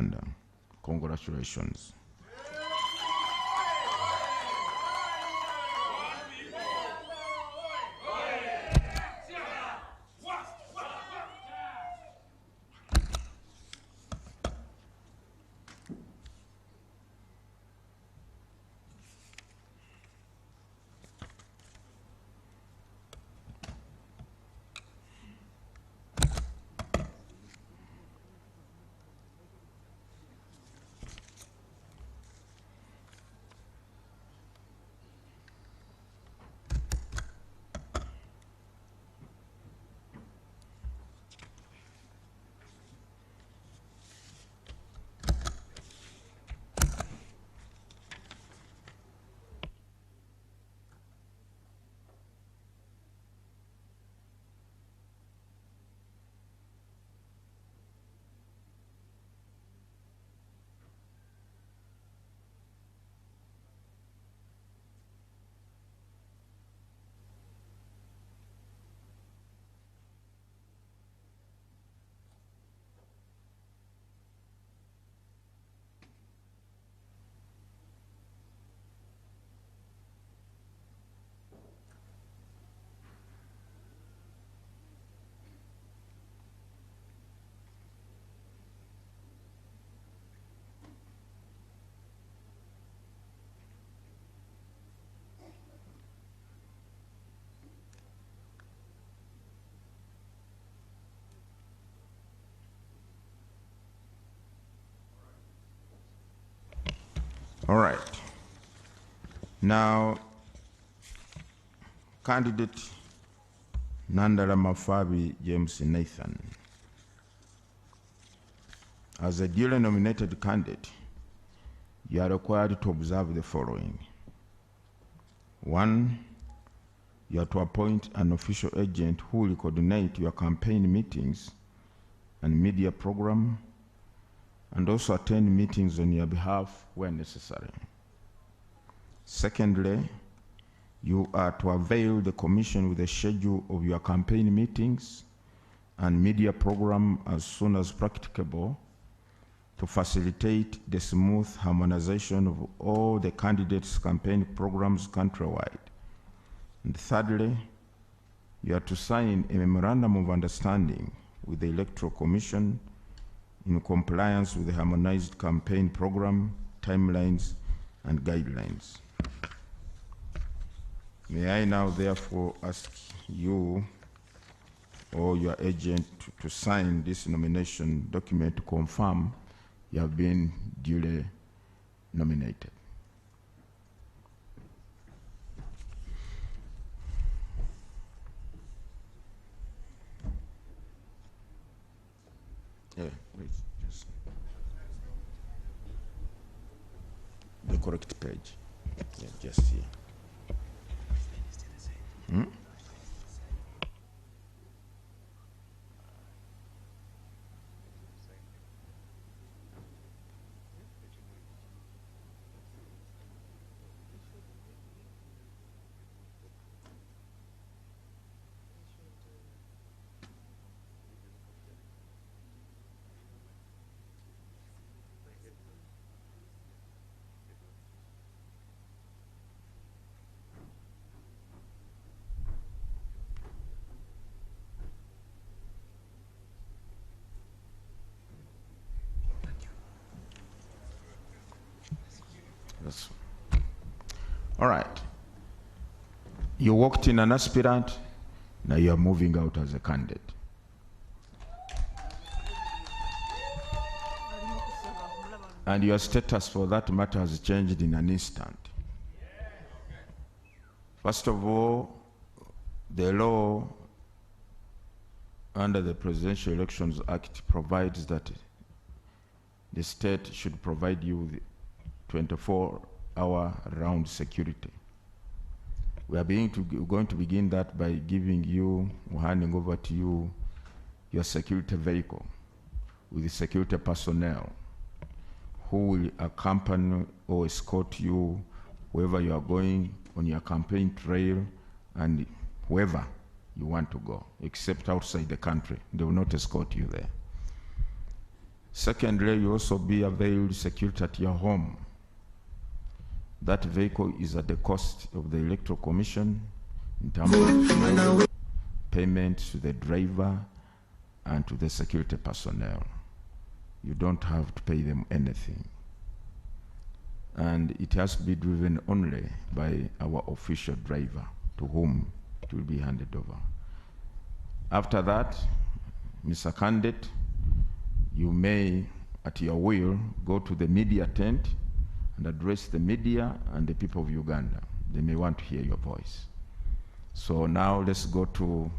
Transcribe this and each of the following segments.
Uganda. Congratulations. All right. Now, candidate Nandala Mafabi James Nathan. As a duly nominated candidate, you are required to observe the following. 1, you are to appoint an official agent who will coordinate your campaign meetings and media program, and also attend meetings on your behalf where necessary. Secondly, you are to avail the Commission with a schedule of your campaign meetings and media program as soon as practicable to facilitate the smooth harmonization of all the candidates' campaign programs countrywide. And thirdly, you are to sign a memorandum of understanding with the Electoral Commission in compliance with the harmonized campaign program, timelines, and guidelines. May I now therefore ask you or your agent to sign this nomination document to confirm you have been duly nominated. Yeah, wait, just the correct page. Yeah, just here. That's all right. You walked in an aspirant, now you are moving out as a candidate. And your status for that matter has changed in an instant. First of all, the law under the Presidential Elections Act provides that the state should provide you with 24-hour round security. We are going to begin that by giving you, handing over to you, your security vehicle with the security personnel who will accompany or escort you wherever you are going on your campaign trail and wherever you want to go, except outside the country. They will not escort you there. Secondly, you also be availed security at your home. That vehicle is at the cost of the Electoral Commission in terms of payment to the driver and to the security personnel. You don't have to pay them anything. And it has to be driven only by our official driver, to whom it will be handed over. After that, Mr. Candidate, you may, at your will, go to the media tent and address the media and the people of Uganda. They may want to hear your voice. So now let's go to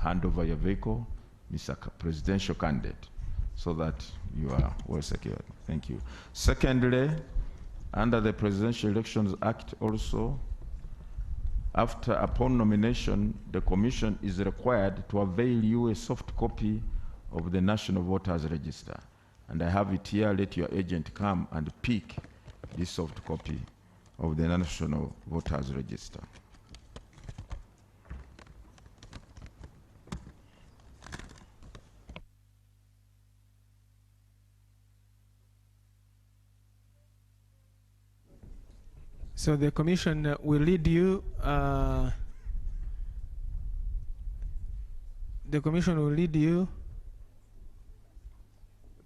hand over your vehicle, Mr. Presidential Candidate, so that you are well secured. Thank you. Secondly, under the Presidential Elections Act also, upon nomination, the Commission is required to avail you a soft copy of the National Voters Register. And I have it here. Let your agent come and pick this soft copy of the National Voters Register. So the Commission will lead you. The Commission will lead you.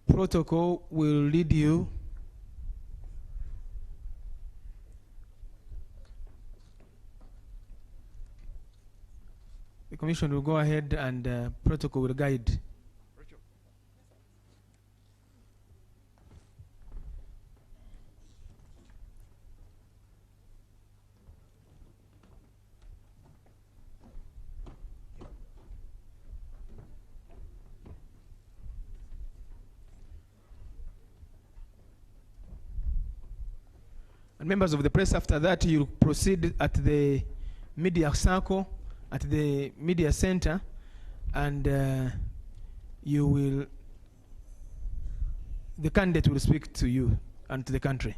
Protocol will lead you. The Commission will go ahead and protocol will guide. And members of the press, after that, you proceed at the media circle, at the media center, and the candidate will speak to you and to the country.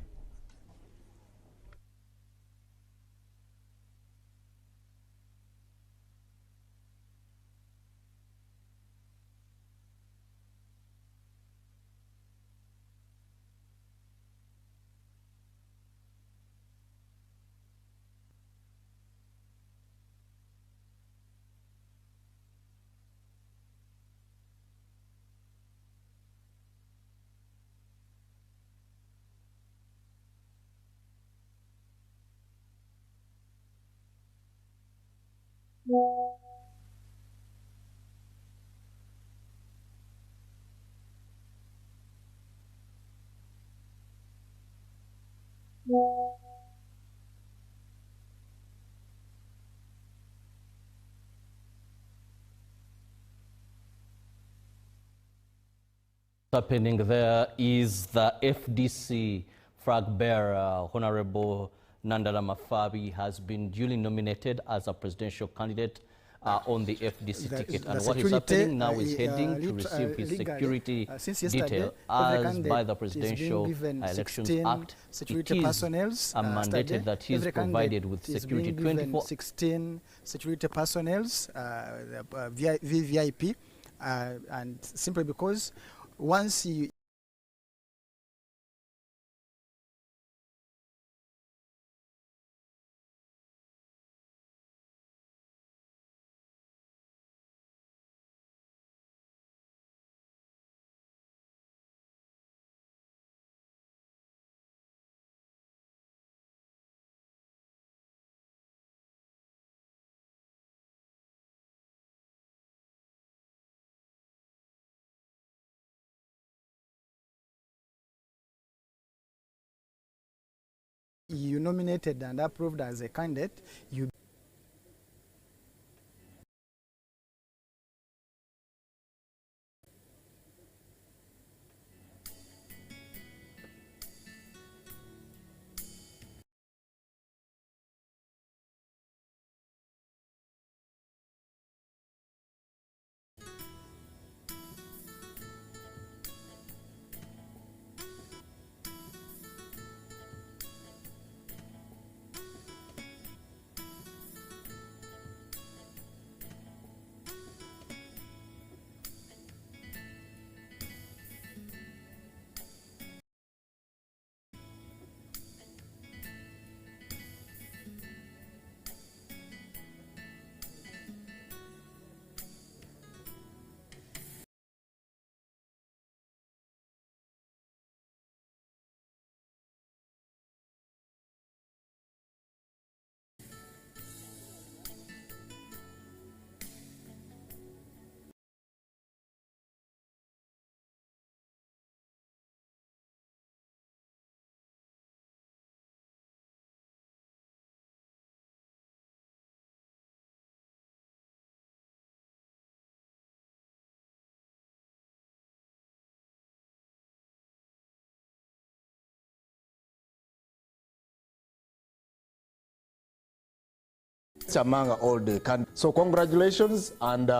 Happening there is the FDC flag bearer, Honorable Nandala Mafabi, has been duly nominated as a presidential candidate on the FDC ticket. And what is happening now is heading to receive his security detail as by the Presidential Elections Act. It is mandated that he is provided with security 24. 16 security personnel, VVIP, and simply because once you nominated and approved as a candidate, you among all the candidates. So congratulations, and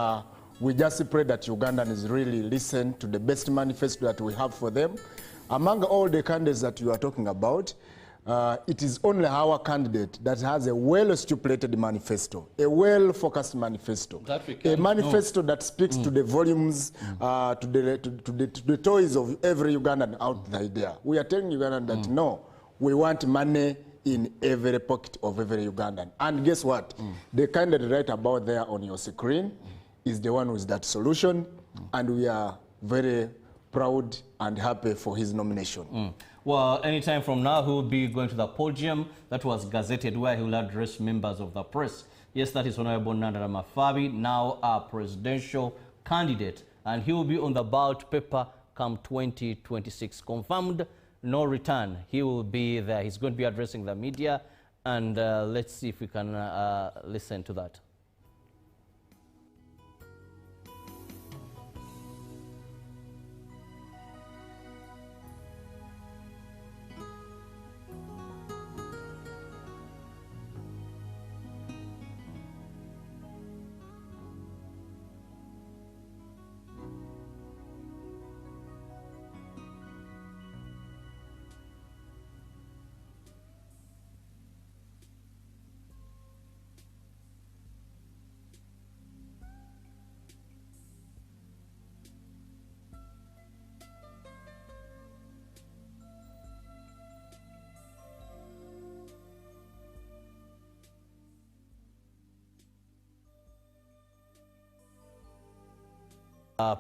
we just pray that Ugandans really listen to the best manifesto that we have for them. Among all the candidates that you are talking about, it is only our candidate that has a well-stipulated manifesto, a well-focused manifesto, a manifesto that speaks to the volumes, to the toys of every Ugandan out there. We are telling Ugandan that no, we want money in every pocket of every Ugandan. And guess what? The candidate right about there on your screen is the one with that solution, and we are very proud and happy for his nomination. Well, anytime from now, he will be going to the podium that was gazetted, where he will address members of the press. Yes, that is Honorable Nandala Mafabi, now a presidential candidate, and he will be on the ballot paper come 2026. Confirmed, no return. He will be there. He's going to be addressing the media, and let's see if we can listen to that.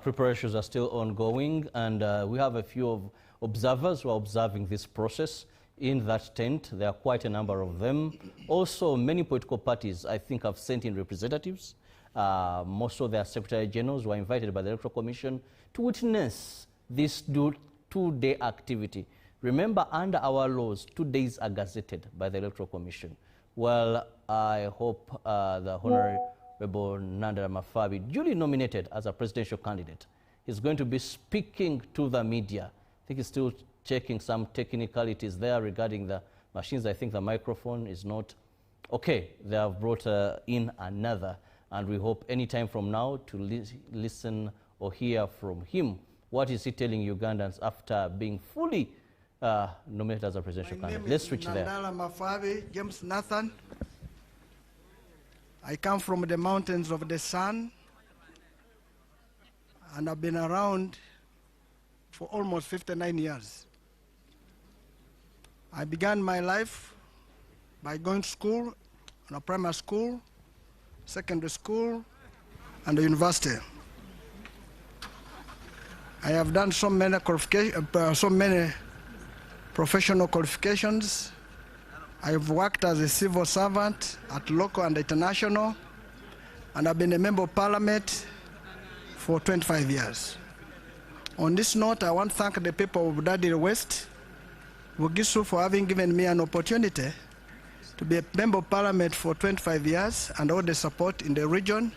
Preparations are still ongoing, and we have a few observers who are observing this process in that tent. There are quite a number of them. Also, many political parties, I think, have sent in representatives. Most of their secretary generals were invited by the Electoral Commission to witness this two-day activity. Remember, under our laws, 2 days are gazetted by the Electoral Commission. Well, I hope the Honorable Nandala Mafabi, duly nominated as a presidential candidate, is going to be speaking to the media. I think he's still checking some technicalities there regarding the machines. I think the microphone is not okay. They have brought in another, and we hope any time from now to listen or hear from him. What is he telling Ugandans after being fully nominated as a presidential candidate? Let's switch there. Nandala Mafabi, James Nathan. I come from the mountains of the sun, and I've been around for almost 59 years. I began my life by going to school, in a primary school, secondary school, and the university. I have done so many professional qualifications. I've worked as a civil servant at local and international, and I've been a member of parliament for 25 years. On this note, I want to thank the people of Daddy West, Wugisu, for having given me an opportunity to be a member of parliament for 25 years, and all the support in the region,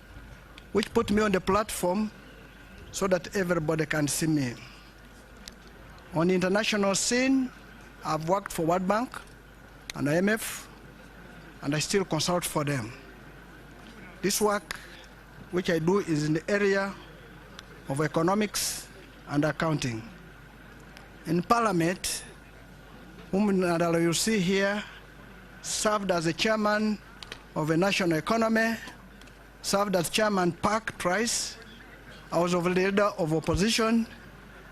which put me on the platform so that everybody can see me. On the international scene, I've worked for World Bank and IMF, and I still consult for them. This work, which I do, is in the area of economics and accounting. In Parliament, whom you see here, served as the chairman of the national economy, served as chairman PAC twice. I was the leader of opposition,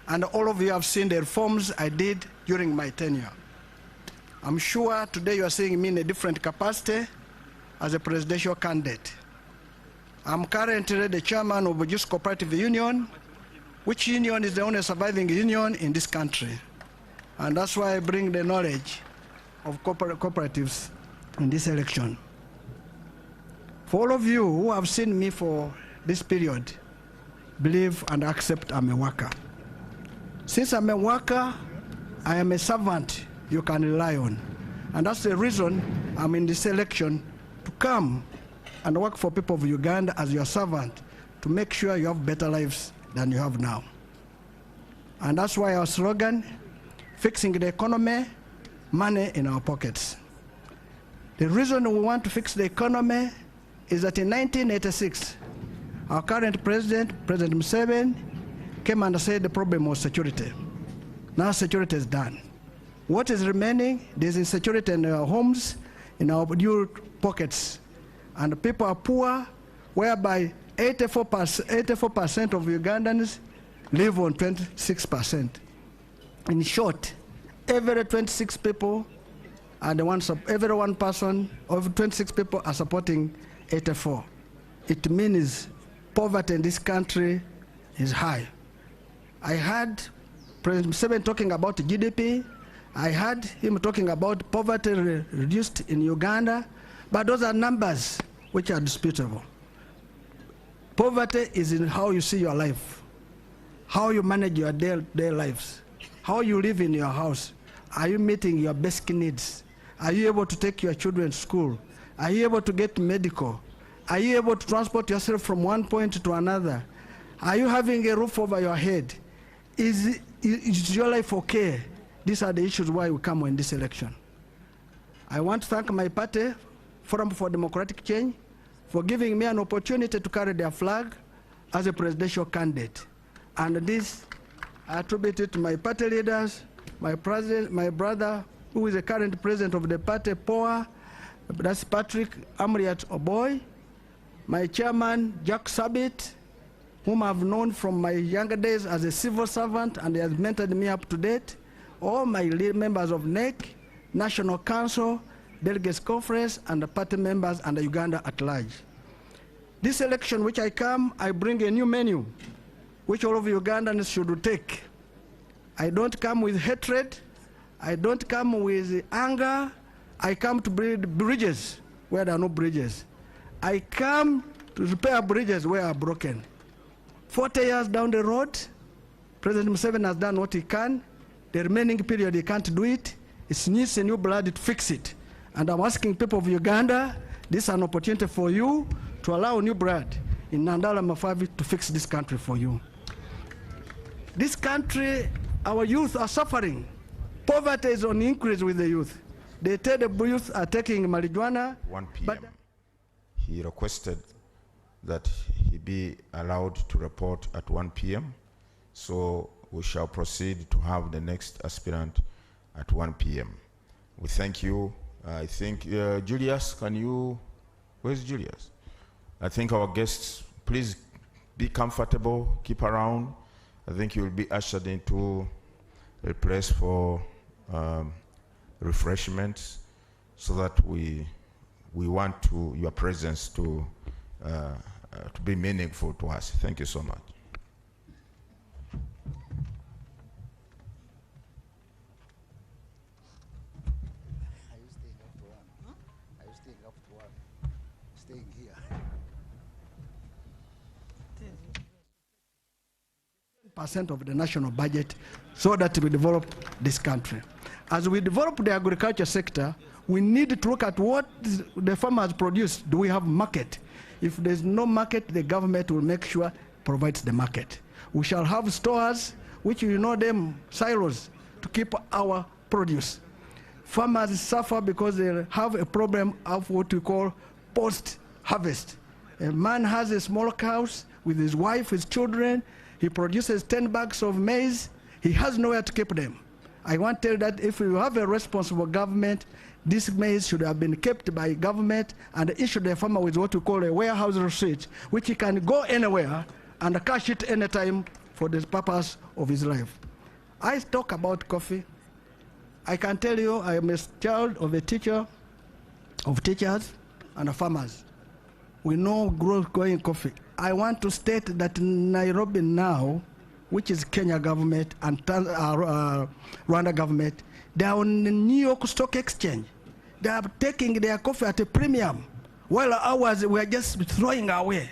and all of you have seen the reforms I did during my tenure. I'm sure today you are seeing me in a different capacity as a presidential candidate. I'm currently the chairman of the Youth Cooperative Union, which union is the only surviving union in this country. And that's why I bring the knowledge of cooperatives in this election. For all of you who have seen me for this period, believe and accept I'm a worker. Since I'm a worker, I am a servant you can rely on. And that's the reason I'm in this election, to come and work for people of Uganda as your servant, to make sure you have better lives than you have now. And that's why our slogan, fixing the economy, money in our pockets. The reason we want to fix the economy is that in 1986, our current president, President Museveni, came and said the problem was security. Now security is done. What is remaining? There's insecurity in our homes, in our new pockets. And people are poor, whereby 84% of Ugandans live on 26%. In short, every 26 people and every one person of 26 people are supporting 84. It means poverty in this country is high. I heard President Museveni talking about GDP. I heard him talking about poverty reduced in Uganda, but those are numbers which are disputable. Poverty is in how you see your life, how you manage your daily lives, how you live in your house. Are you meeting your basic needs? Are you able to take your children to school? Are you able to get medical? Are you able to transport yourself from one point to another? Are you having a roof over your head? Is your life okay? These are the issues why we come in this election. I want to thank my party, Forum for Democratic Change, for giving me an opportunity to carry their flag as a presidential candidate. And this, I attribute it to my party leaders, my brother, who is the current president of the party, POA, that's Patrick Amriat Oboy, my chairman, Jack Sabbit, whom I've known from my younger days as a civil servant, and he has mentored me up to date, all my members of NEC, National Council, Delegates Conference, and the party members and the Uganda at large. This election which I come, I bring a new menu, which all of Ugandans should take. I don't come with hatred. I don't come with anger. I come to build bridges where there are no bridges. I come to repair bridges where are broken. 40 years down the road, President Museveni has done what he can. The remaining period he can't do it. It needs a new blood to fix it. And I'm asking people of Uganda, this is an opportunity for you to allow new blood in Nandala Mafabi to fix this country for you. This country, our youth are suffering. Poverty is on increase with the youth. They tell the youth are taking marijuana. 1 p.m. He requested that he be allowed to report at 1 p.m. So we shall proceed to have the next aspirant at 1 p.m. We thank you. I think, Julius, where's Julius? I think our guests, please be comfortable, keep around. I think you will be ushered into a place for refreshments, so that we want your presence to be meaningful to us. Thank you so much. Are you staying up to one? Huh? Are you staying up to one? Staying here. 10% of the national budget so that we develop this country. As we develop the agriculture sector, we need to look at what the farmers produce. Do we have market? If there's no market, the government will make sure provides the market. We shall have stores, which you know them, silos, to keep our produce. Farmers suffer because they have a problem of what we call post-harvest. A man has a small house with his wife, his children. He produces 10 bags of maize. He has nowhere to keep them. I want to tell you that if we have a responsible government, this maize should have been kept by government and issued the farmer with what we call a warehouse receipt, which he can go anywhere and cash it anytime for the purpose of his life. I talk about coffee. I can tell you I am a child of a teacher, of teachers and farmers. We know growing coffee. I want to state that Nairobi now, which is Kenya government and Rwanda government, they are on the New York Stock Exchange. They are taking their coffee at a premium, while ours we are just throwing away.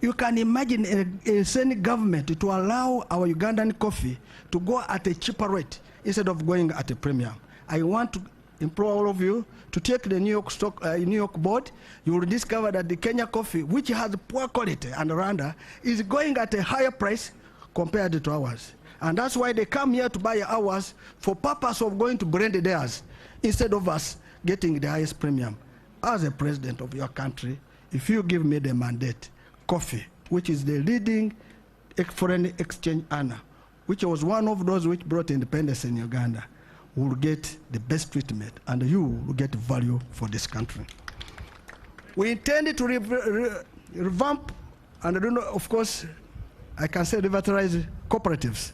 You can imagine a Senate government to allow our Ugandan coffee to go at a cheaper rate instead of going at a premium. I want to implore all of you to take the New York board. You will discover that the Kenya coffee, which has poor quality, and Rwanda, is going at a higher price compared to ours. And that's why they come here to buy ours for purpose of going to blend theirs instead of us getting the highest premium. As a president of your country, if you give me the mandate, coffee, which is the leading foreign exchange earner, which was one of those which brought independence in Uganda, will get the best treatment, and you will get value for this country. We intended to revamp, and I don't know, of course, I can say revitalize cooperatives.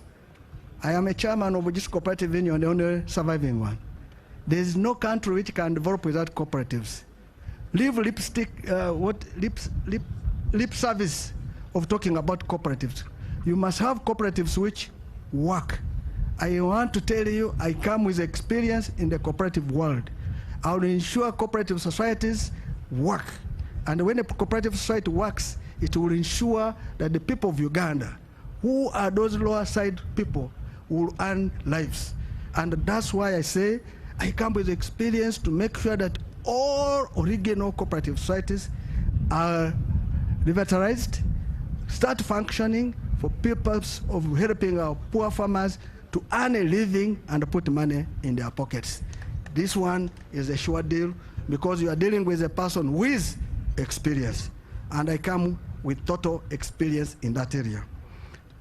I am a chairman of this cooperative union, the only surviving one. There is no country which can develop without cooperatives. Leave lip service of talking about cooperatives. You must have cooperatives which work. I want to tell you, I come with experience in the cooperative world. I will ensure cooperative societies work. And when a cooperative society works, it will ensure that the people of Uganda, who are those lower side people, will earn lives. And that's why I say, I come with experience to make sure that all original cooperative societies are revitalized, start functioning for purpose of helping our poor farmers to earn a living and put money in their pockets. This one is a sure deal because you are dealing with a person with experience, and I come with total experience in that area.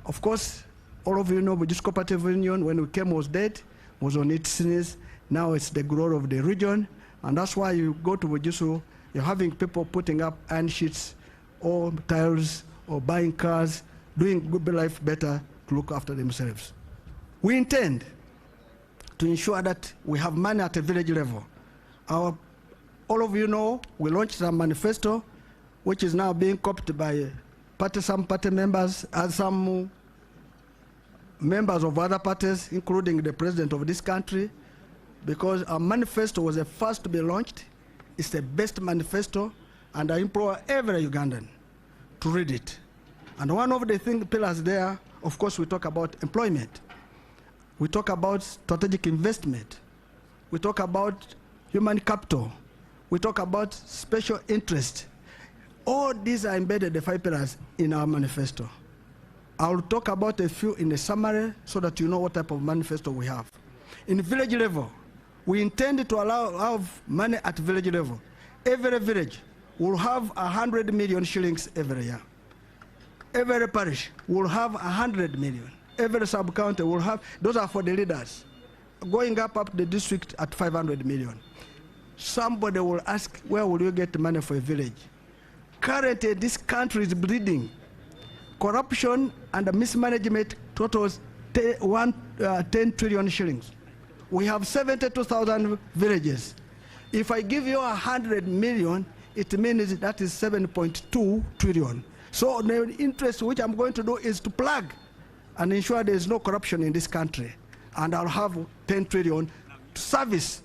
Of course, all of you know Bujusu Cooperative Union, when we came, was dead, was on its knees. Now it's the glory of the region, and that's why you go to Bujusu, you're having people putting up iron sheets or tiles or buying cars, doing good life better to look after themselves. We intend to ensure that we have money at a village level. All of you know we launched a manifesto, which is now being copied by some party members and some members of other parties, including the president of this country, because our manifesto was the first to be launched. It's the best manifesto, and I implore every Ugandan to read it. And one of the pillars there, of course, we talk about employment. We talk about strategic investment. We talk about human capital. We talk about special interest. All these are embedded, the 5 pillars, in our manifesto. I'll talk about a few in the summary so that you know what type of manifesto we have. In village level, we intend to have money at village level. Every village will have 100 million shillings every year. Every parish will have 100 million. Every sub-county will have, those are for the leaders, going up the district at 500 million. Somebody will ask, where will you get money for a village? Currently, this country is bleeding. Corruption and mismanagement totals 10 trillion shillings. We have 72,000 villages. If I give you 100 million, it means that is 7.2 trillion. So the interest which I'm going to do is to plug and ensure there is no corruption in this country. And I'll have 10 trillion to service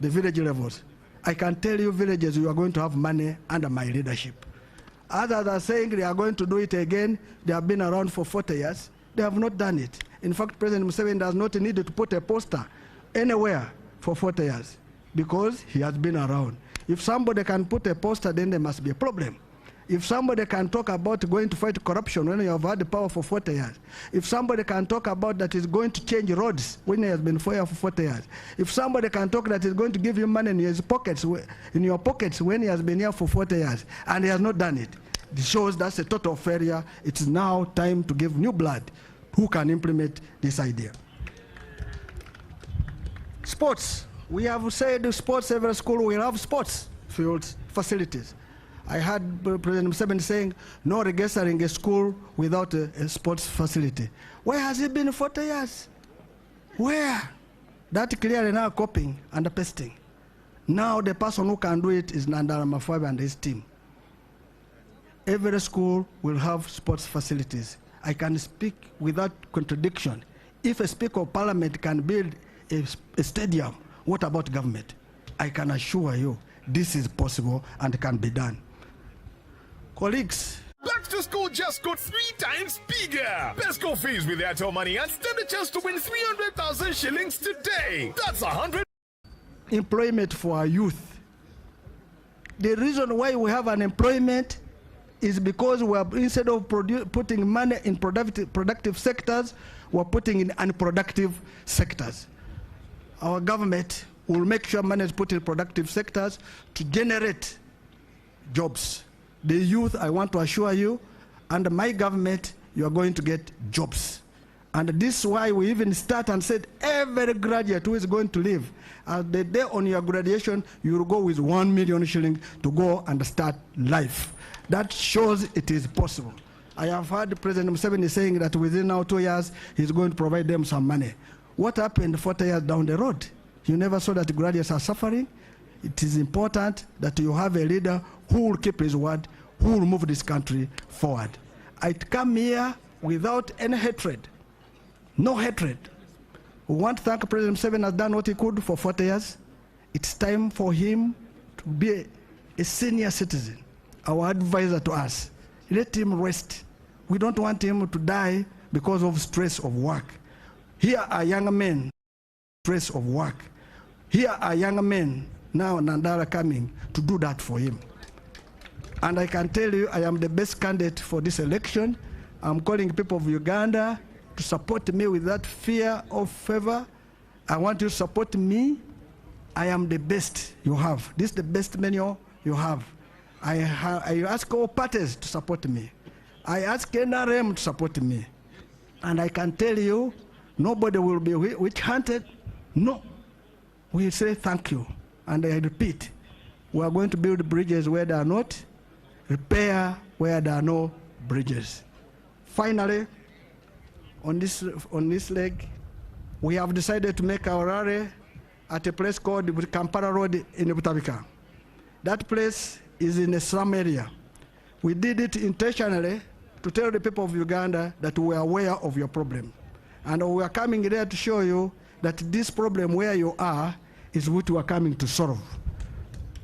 the village levels. I can tell you villages, you are going to have money under my leadership. Others are saying they are going to do it again. They have been around for 40 years. They have not done it. In fact, President Museveni does not need to put a poster anywhere for 40 years because he has been around. If somebody can put a poster, then there must be a problem. If somebody can talk about going to fight corruption when you have had the power for 40 years, if somebody can talk about that is going to change roads when he has been here for 40 years, if somebody can talk that is going to give you money in his pockets, in your pockets when he has been here for 40 years and he has not done it, it shows that's a total failure. It's now time to give new blood who can implement this idea. Sports. We have said sports, every school will have sports fields, facilities. I heard President Museveni saying, no registering a school without a sports facility. Where has it been 40 years? Where? That clearly now copying and pasting. Now the person who can do it is Nandala Mafabi and his team. Every school will have sports facilities. I can speak without contradiction. If a Speaker of Parliament can build a stadium, what about government? I can assure you this is possible and can be done. Colleagues, Back to school just got 3 times bigger. Best go fees with Airtel Money and stand a chance to win 300,000 shillings today. That's 100. Employment for our youth. The reason why we have unemployment is because we are, instead of putting money in productive sectors, we're putting in unproductive sectors. Our government will make sure money is put in productive sectors to generate jobs. the youth, I want to assure you, under my government, you are going to get jobs. And this is why we even start and said every graduate who is going to leave, the day on your graduation, you will go with 1 million shillings to go and start life. That shows it is possible. I have heard President Museveni saying that within now 2 years, he's going to provide them some money. What happened 40 years down the road? You never saw that graduates are suffering. It is important that you have a leader who will keep his word, who will move this country forward. I come here without any hatred, no hatred. We want to thank President Museveni has done what he could for 40 years. It's time for him to be a senior citizen, our advisor to us. Let him rest. We don't want him to die because of stress of work. Here are young men, stress of work. Here are young men, now Nandara coming to do that for him. And I can tell you, I am the best candidate for this election. I'm calling people of Uganda to support me with that fear of favor. I want you to support me. I am the best you have. This is the best menu you have. I ask all parties to support me. I ask NRM to support me. And I can tell you, nobody will be witch-hunted. No. We say thank you. And I repeat, we are going to build bridges where there are not, repair where there are no bridges. Finally, on this leg, we have decided to make our rally at a place called Kampala Road in Butabika. That place is in a slum area. We did it intentionally to tell the people of Uganda that we are aware of your problem. And we are coming there to show you that this problem where you are is what we are coming to solve.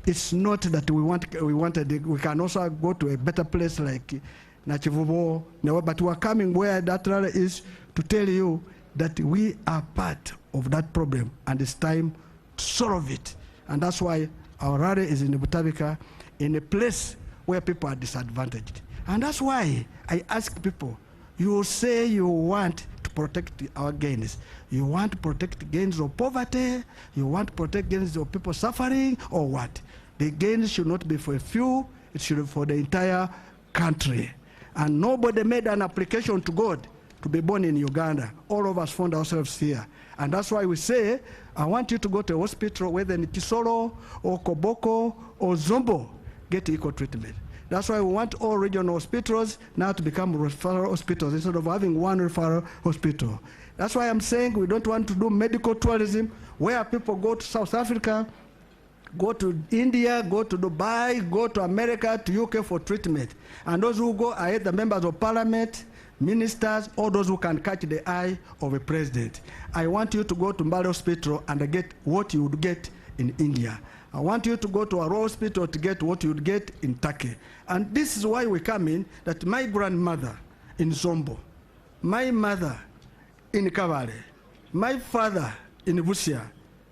It's not that we can also go to a better place like Nachivubo, but we are coming where that rally is to tell you that we are part of that problem and it's time to solve it. And that's why our rally is in Butabika, in a place where people are disadvantaged. And that's why I ask people, you say you want to protect our gains. You want to protect gains of poverty, you want to protect gains of people suffering, or what? The gains should not be for a few, it should be for the entire country. And nobody made an application to God to be born in Uganda. All of us found ourselves here. And that's why we say, I want you to go to a hospital, whether in Kisoro, or Koboko, or Zombo, get equal treatment. That's why we want all regional hospitals now to become referral hospitals instead of having one referral hospital. That's why I'm saying we don't want to do medical tourism where people go to South Africa, go to India, go to Dubai, go to America, to UK for treatment. And those who go are either members of parliament, ministers, or those who can catch the eye of a president. I want you to go to Mbale Hospital and get what you would get in India. I want you to go to a Royal Hospital to get what you would get in Turkey. And this is why we come in, that my grandmother in Zombo, my mother in Kavale, my father in Busia,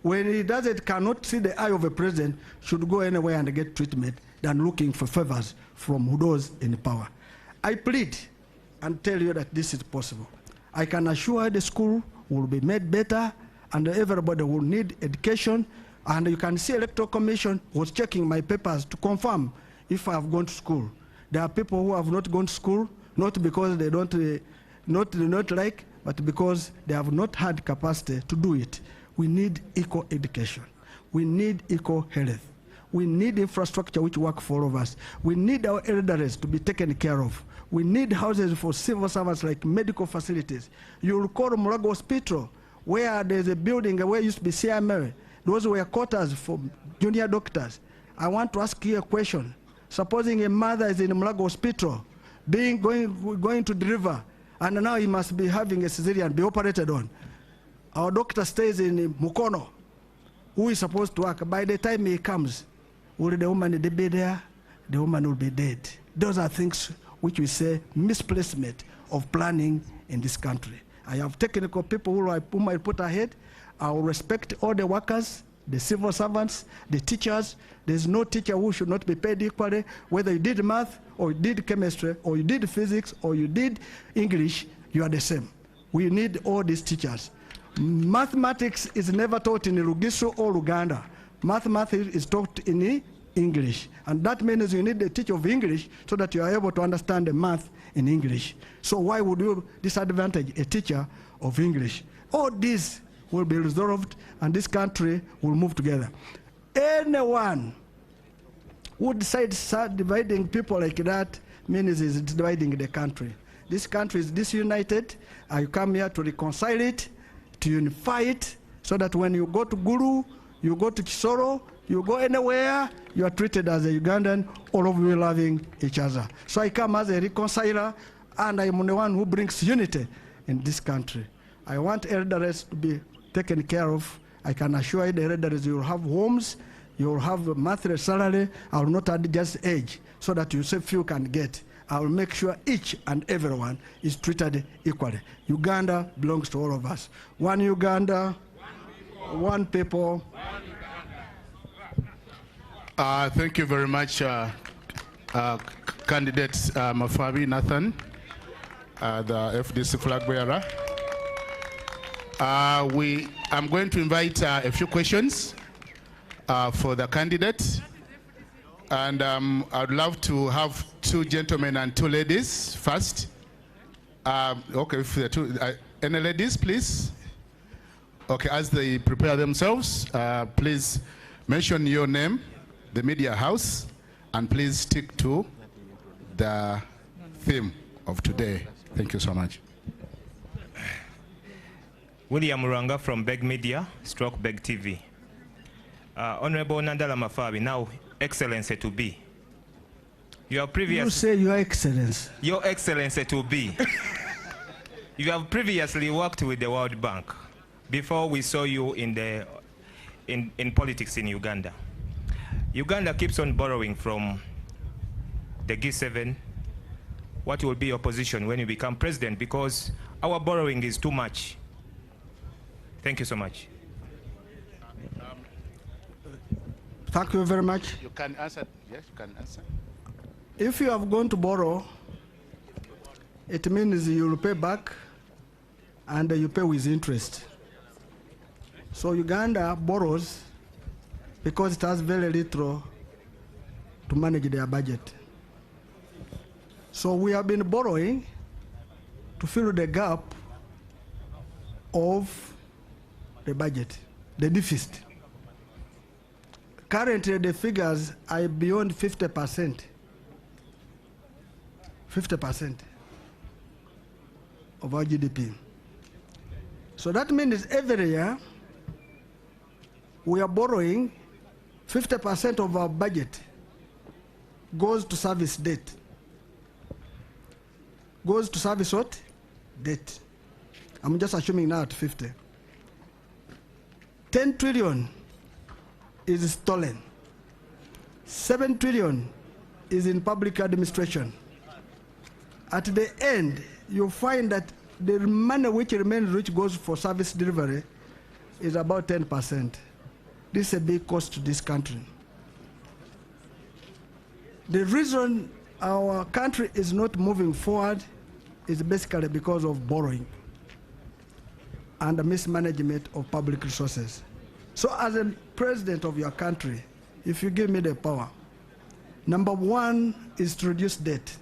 when he cannot see the eye of a president, should go anywhere and get treatment than looking for favors from those in power. I plead and tell you that this is possible. I can assure the school will be made better and everybody will need education. And you can see Electoral Commission was checking my papers to confirm if I have gone to school. There are people who have not gone to school, not because they not like, but because they have not had capacity to do it. We need equal education. We need equal health. We need infrastructure which work for all of us. We need our elderly to be taken care of. We need houses for civil servants like medical facilities. You will call Mulago Hospital, where there's a building where used to be CMA. Those were quarters for junior doctors. I want to ask you a question. Supposing a mother is in Mulago Hospital, going to deliver, and now he must be having a cesarean, be operated on. Our doctor stays in Mukono, who is supposed to work. By the time he comes, will the woman be there? The woman will be dead. Those are things which we say misplacement of planning in this country. I have technical people whom I put ahead. I will respect all the workers, the civil servants, the teachers. There's no teacher who should not be paid equally, whether you did math, or you did chemistry, or you did physics, or you did English, you are the same. We need all these teachers. Mathematics is never taught in Rugisu or Uganda. Mathematics is taught in English. And that means you need a teacher of English so that you are able to understand the math in English. So why would you disadvantage a teacher of English? All this will be resolved and this country will move together. Anyone who decides dividing people like that means is dividing the country. This country is disunited. I come here to reconcile it, to unify it, so that when you go to Gulu, you go to Kisoro, you go anywhere, you are treated as a Ugandan, all of you loving each other. So I come as a reconciler, and I am the one who brings unity in this country. I want elders to be taken care of. I can assure you the elders, you will have homes, you will have a monthly salary. I will not add just age, so that you say few can get. I will make sure each and everyone is treated equally. Uganda belongs to all of us. One Uganda, one people. Thank you very much, candidate Mafabi Nathan, the FDC flag bearer. I'm going to invite a few questions for the candidate. And I'd love to have 2 gentlemen and 2 ladies first. Okay, if the 2, any ladies, please? Okay, as they prepare themselves, please mention your name, the media house, and please stick to the theme of today. Thank you so much. William Muranga from Beg Media, stroke Beg TV. Honorable Nandala Mafabi, now Excellency to be. You say Your Excellency. Your Excellency to be. You have previously worked with the World Bank before we saw you in politics in Uganda. Uganda keeps on borrowing from the G7. What will be your position when you become president? Because our borrowing is too much. Thank you so much. Thank you very much. You can answer. Yes, you can answer. If you have gone to borrow, it means you will pay back and you pay with interest. So Uganda borrows because it has very little to manage their budget. So we have been borrowing to fill the gap of the budget, the deficit. Currently, the figures are beyond 50%. 50% of our GDP. So that means every year we are borrowing 50% of our budget goes to service debt. Goes to service what? Debt. I'm just assuming now at 50. 10 trillion is stolen. 7 trillion is in public administration. At the end, you find that the money which remains, which goes for service delivery, is about 10%. This is a big cost to this country. The reason our country is not moving forward is basically because of borrowing and the mismanagement of public resources. So as a president of your country, if you give me the power, number 1 is to reduce debt.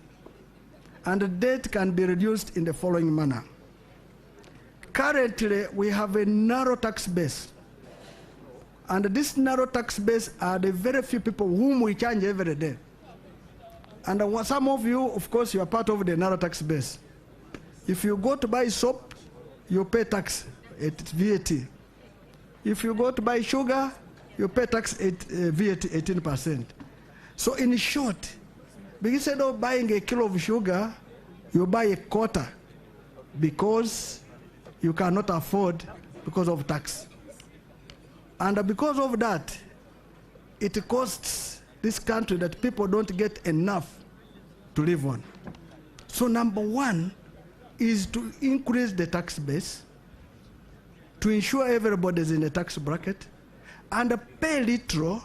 And the debt can be reduced in the following manner. Currently, we have a narrow tax base. And this narrow tax base are the very few people whom we charge every day. And some of you, of course, you are part of the narrow tax base. If you go to buy soap, you pay tax, it's VAT. If you go to buy sugar, you pay tax at VAT 18%. So in short, instead of buying a kilo of sugar, you buy a quarter because you cannot afford because of tax. And because of that, it costs this country that people don't get enough to live on. So number 1 is to increase the tax base, to ensure everybody is in the tax bracket, and pay little.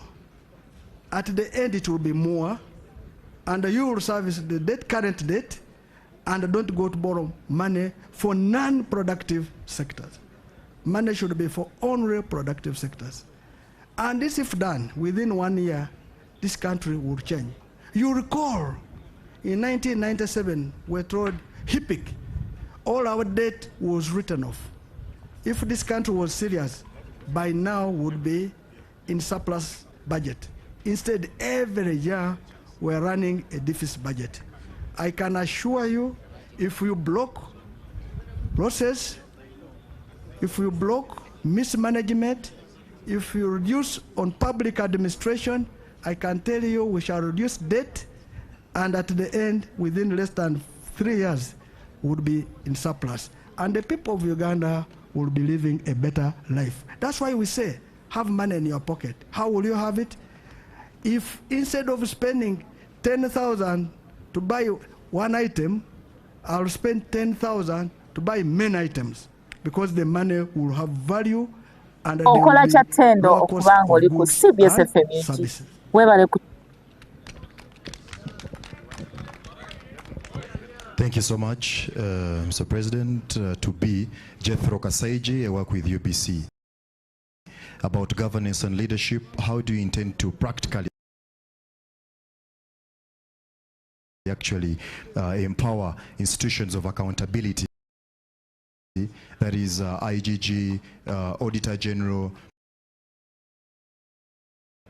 At the end it will be more, and you will service the debt, current debt, and don't go to borrow money for non-productive sectors. Money should be for only productive sectors. And this, if done, within 1 year, this country would change. You recall, in 1997, we told HIPIC, all our debt was written off. If this country was serious, by now would be in surplus budget. Instead, every year, we're running a deficit budget. I can assure you, if you block losses, if you block mismanagement, if you reduce on public administration, I can tell you we shall reduce debt, and at the end, within less than 3 years, would be in surplus. And the people of Uganda will be living a better life. That's why we say, have money in your pocket. How will you have it? If instead of spending 10,000 to buy one item, I'll spend 10,000 to buy many items, because the money will have value and there will be lower cost of goods and services. Thank you so much, Mr. President. To be Jethro Kasaiji, I work with UBC. About governance and leadership, how do you intend to practically actually empower institutions of accountability, that is IGG, Auditor General,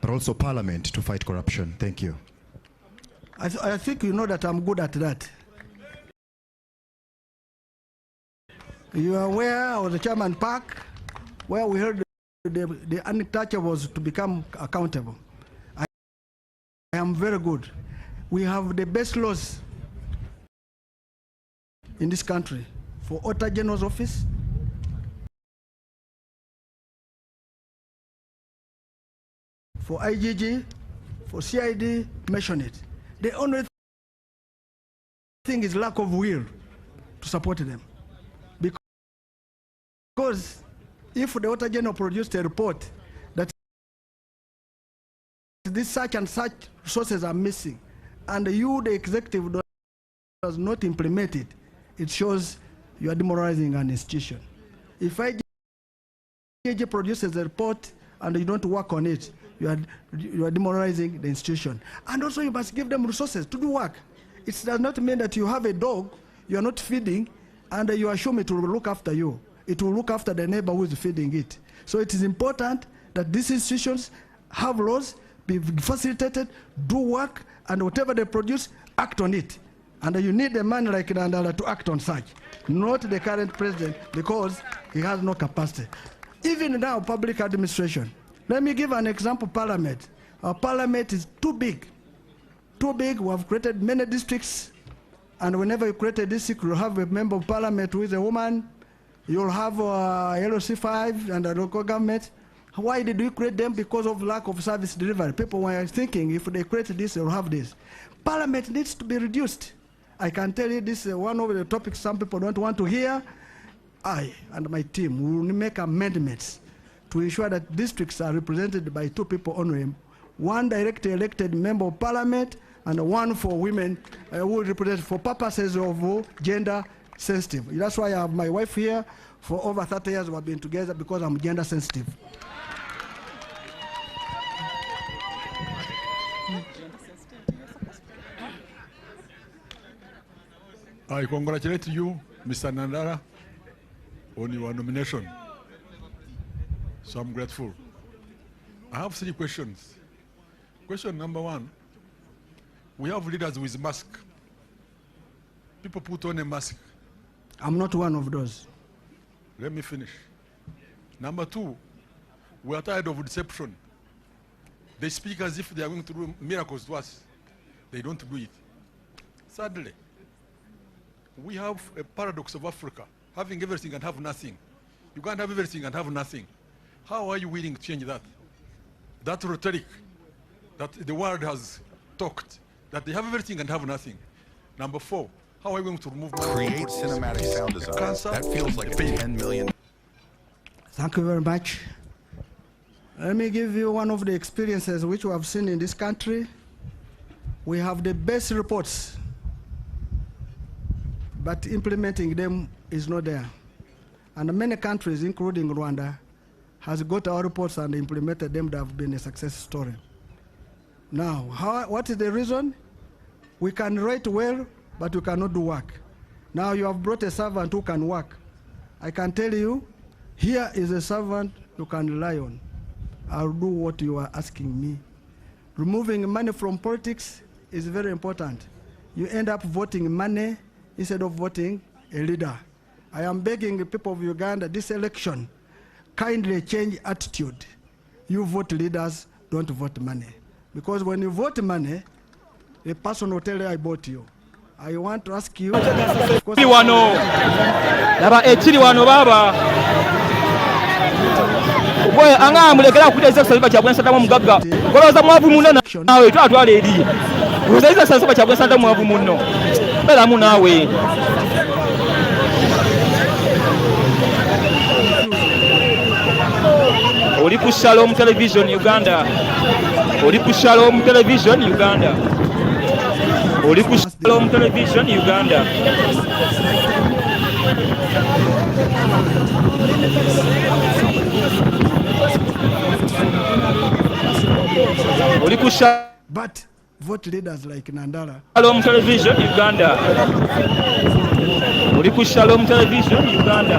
but also Parliament to fight corruption? Thank you. I think you know that I'm good at that. You are aware of the Chairman Park, where we heard the untouchables to become accountable. I am very good. We have the best laws in this country for Auditor General's office, for IGG, for CID, mention it. The only thing is lack of will to support them. Because if the Auditor General produced a report that this such and such resources are missing, and you, the executive, does not implement it, it shows you are demoralizing an institution. If IGG produces a report and you don't work on it, you are demoralizing the institution. And also you must give them resources to do work. It does not mean that you have a dog, you are not feeding, and you assume it will look after you. It will look after the neighbor who is feeding it. So it is important that these institutions have laws, be facilitated, do work, and whatever they produce, act on it. And you need a man like Nandala to act on such, not the current president, because he has no capacity. Even now, public administration. Let me give an example, Parliament. Our Parliament is too big. Too big. We have created many districts, and whenever you create a district, you have a member of Parliament who is a woman. You'll have LOC5 and the local government. Why did we create them? Because of lack of service delivery. People were thinking if they create this, they'll have this. Parliament needs to be reduced. I can tell you this is one of the topics some people don't want to hear. I and my team will make amendments to ensure that districts are represented by 2 people only. One directly elected member of Parliament and one for women who represent for purposes of gender sensitive. That's why I have my wife here. For over 30 years we've been together because I'm gender sensitive. I congratulate you, Mr. Nandara, on your nomination. So I'm grateful. I have 3 questions. Question number 1, we have leaders with mask. People put on a mask. I'm not one of those. Let me finish. Number 2, we are tired of deception. They speak as if they are going to do miracles to us. They don't do it. Sadly, we have a paradox of Africa, having everything and have nothing. You can't have everything and have nothing. How are you willing to change that? That rhetoric that the world has talked, that they have everything and have nothing. Number 4, how are we going to remove create cinematic sound design? That feels like a $10 million. Thank you very much. Let me give you one of the experiences which we have seen in this country. We have the best reports, but implementing them is not there. And many countries, including Rwanda, has got our reports and implemented them that have been a success story. Now, what is the reason? We can write well, but we cannot do work. Now you have brought a servant who can work. I can tell you, here is a servant you can rely on. I'll do what you are asking me. Removing money from politics is very important. You end up voting money instead of voting a leader. I am begging the people of Uganda, this election, kindly change attitude. You vote leaders, don't vote money. Because when you vote money, the person will tell you, I bought you. I want to ask you. Boy, anga mulekera kuteza kusaliba kyabwensa tamu mugagga. Goloza mwavu munno nawe twatwala eri. Uzaiza sasa kyabwensa tamu mwavu munno. Bela mu nawe. Oli ku Shalom Television Uganda. Oli ku Shalom Television Uganda. Oli ku Shalom Television Uganda. But vote leaders like Nandala. Shalom Television Uganda. Oli ku Shalom Television Uganda.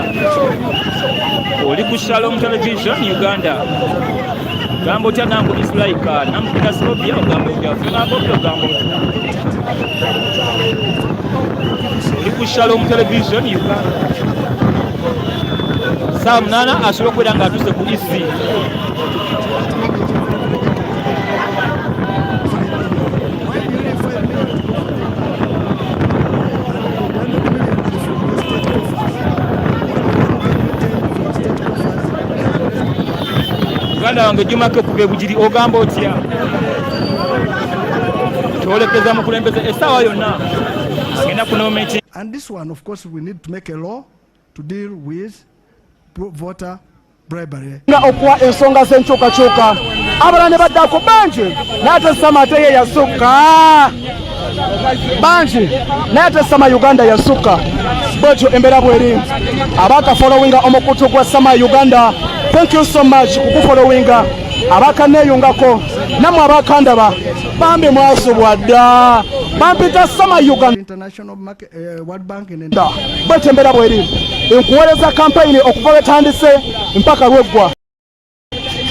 Oli ku Shalom Television Uganda. Gambo tya nangu dislike nangu kasobya gambo tya fenabo gambo. Oli ku Shalom Television Uganda. Sam nana asobola kwera nga atuse ku isi. Uganda wange jumake okuva ebugiri ogamba otya kyolekeza mukulembeze essaawa yonna agenda kunometi. And this one, of course, we need to make a law to deal with voter bribery. Okuwa ensonga z'enkyukakyuka abalala ne baddako bangi naye ate Sama ate ye yasukka bangi naye ate Sama Uganda yasukka bwetyo embeera bweri abakafolowinga omukutu gwa Sama Uganda. Thank you so much kukufolowinga abakaneyungako namwe abakandaba bambi mwasubwa dda bampita Sama Uganda International World Bank bwetyo embeera bweri nkuweereza kampeyini okuva wetandise mpaka lweggwa.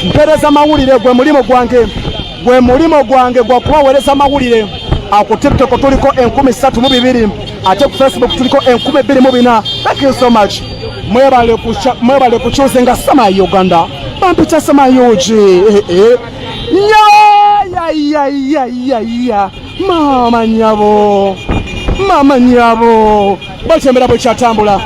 Mpereza mawulire gwe mulimo gwange gwa kubaweereza mawulire. Ku TikTok tuliko 32,000 ate ku Facebook tuliko 24,000. Thank you so much. Mwebale kukyuzinga Sama Uganda bampita Sama Yuji ya mama nyabo batembera bwe kyatambula.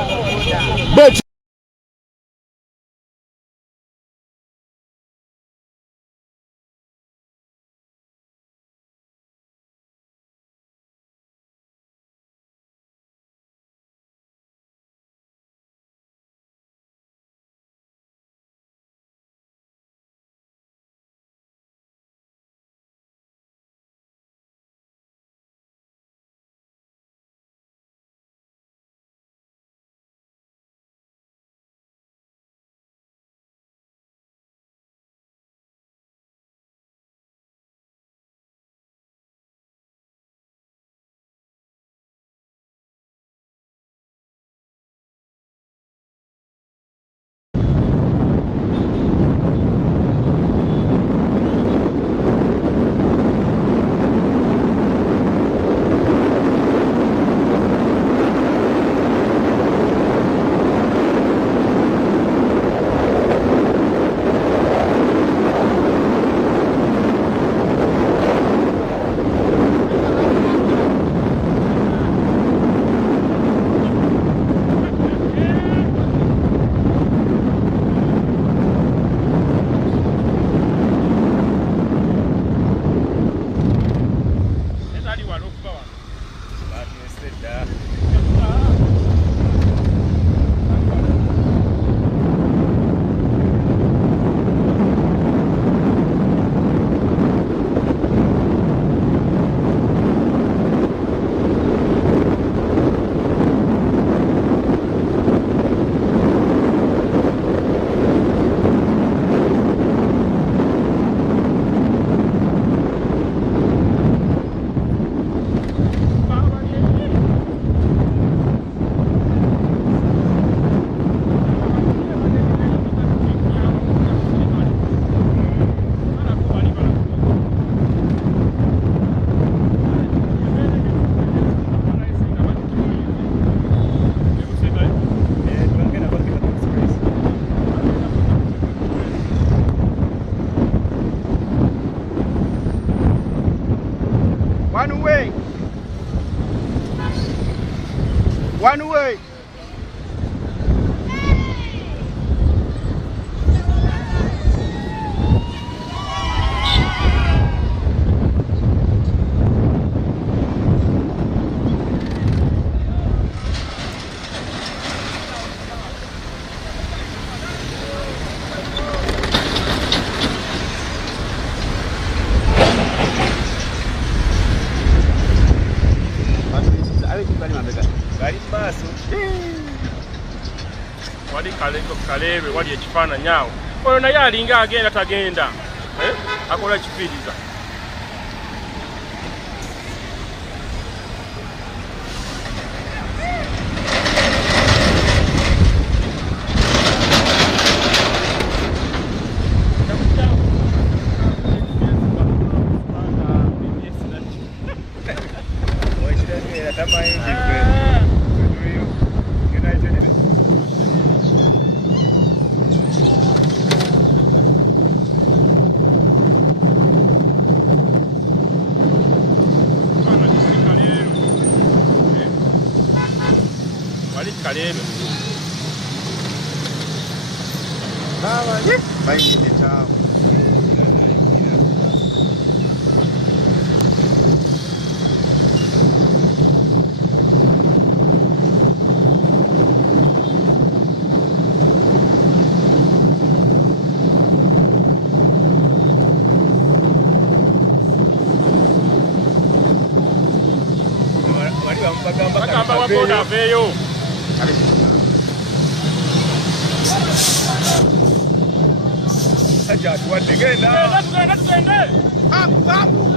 wali Kalebe wali ekifaananyi awo oyo naye alinga agenda tagenda akola kipiriza Kalebe bayite tamu bagamba waboda aveyo aja tuwate genda tugende hapo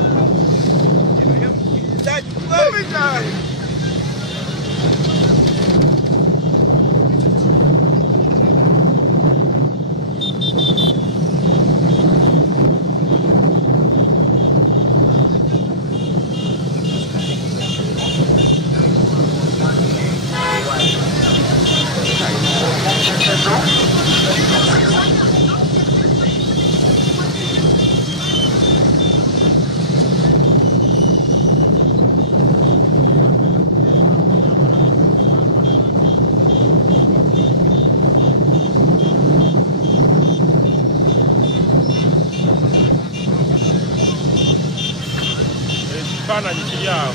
Kana nikiyawo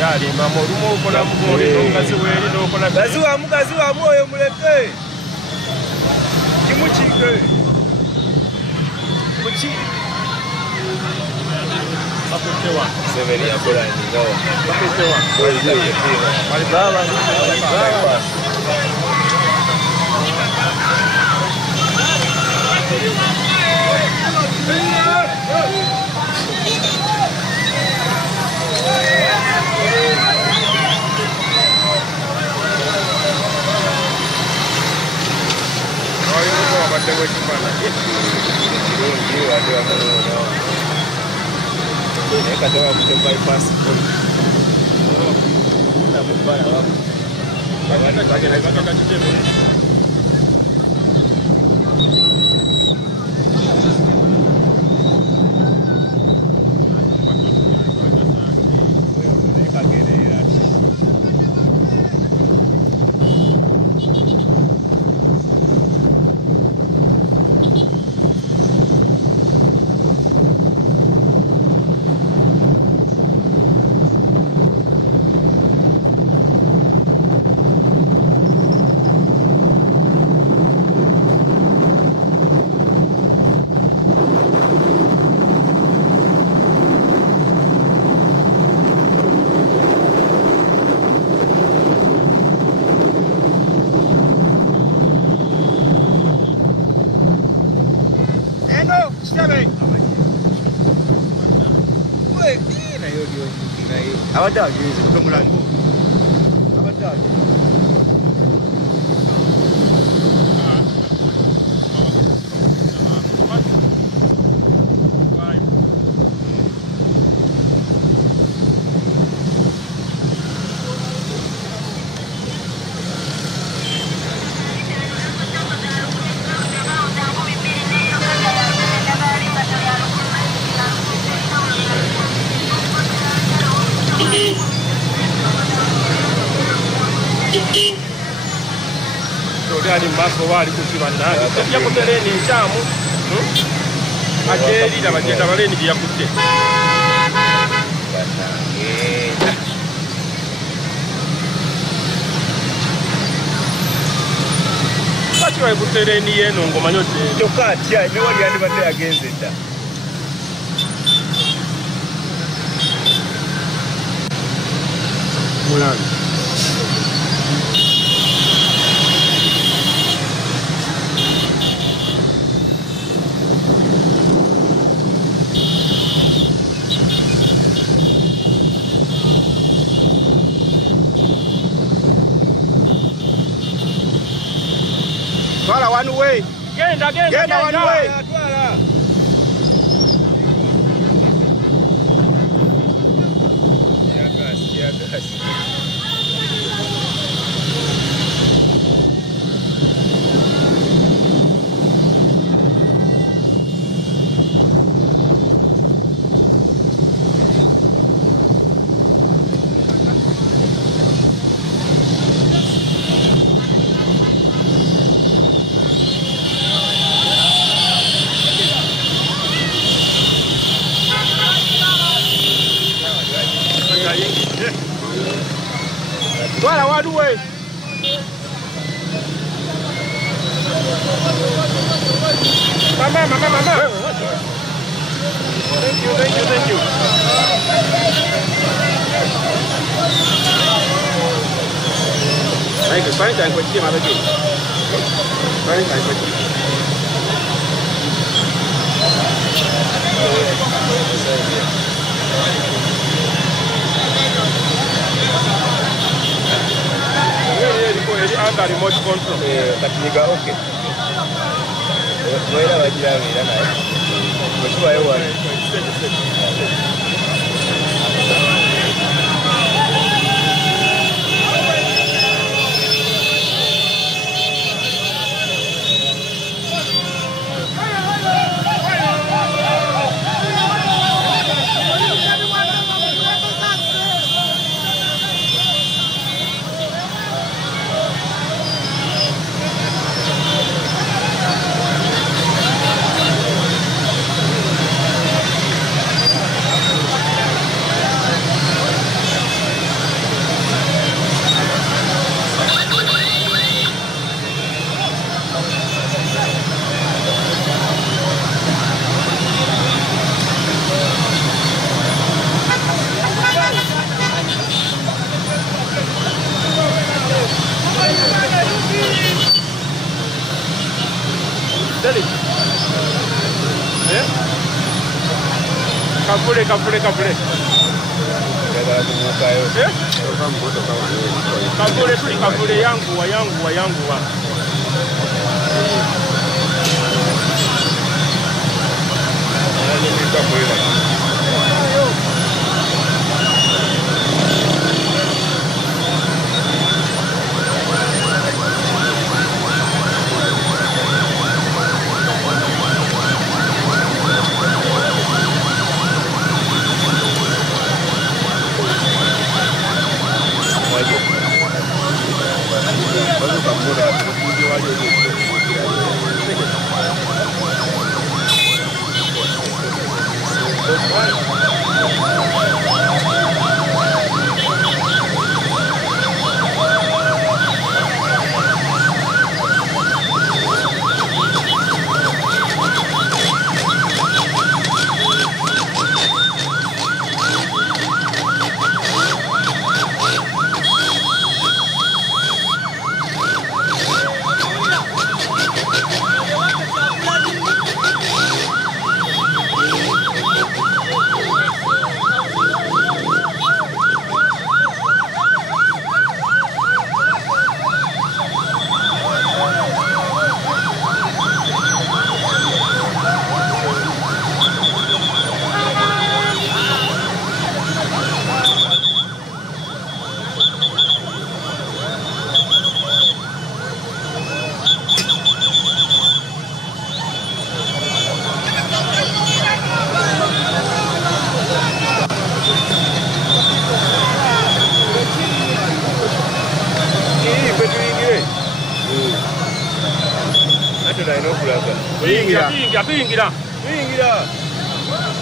yali mama olumo okola mugole n'omukazi weeri n'okola mukazi wa mwoyo muleke kimukinge kuki bakuttewa severi yakola ningawa bakuttewa baba abadde ageze mulango abadde ageze ali maaso wali kusiba nani tujja kutereni nchamu ajeri na bagenda baleni byakutte bati wa kutereni yeno ngoma nyote tokati ya ni wali andi bate agenze da mulani Twala one way. Genda one way. Twala one way. Mama. Thank you. Under remote control. Katiniga okay. Where are you going? Which way are you? Kapule. Kapule yangu wa.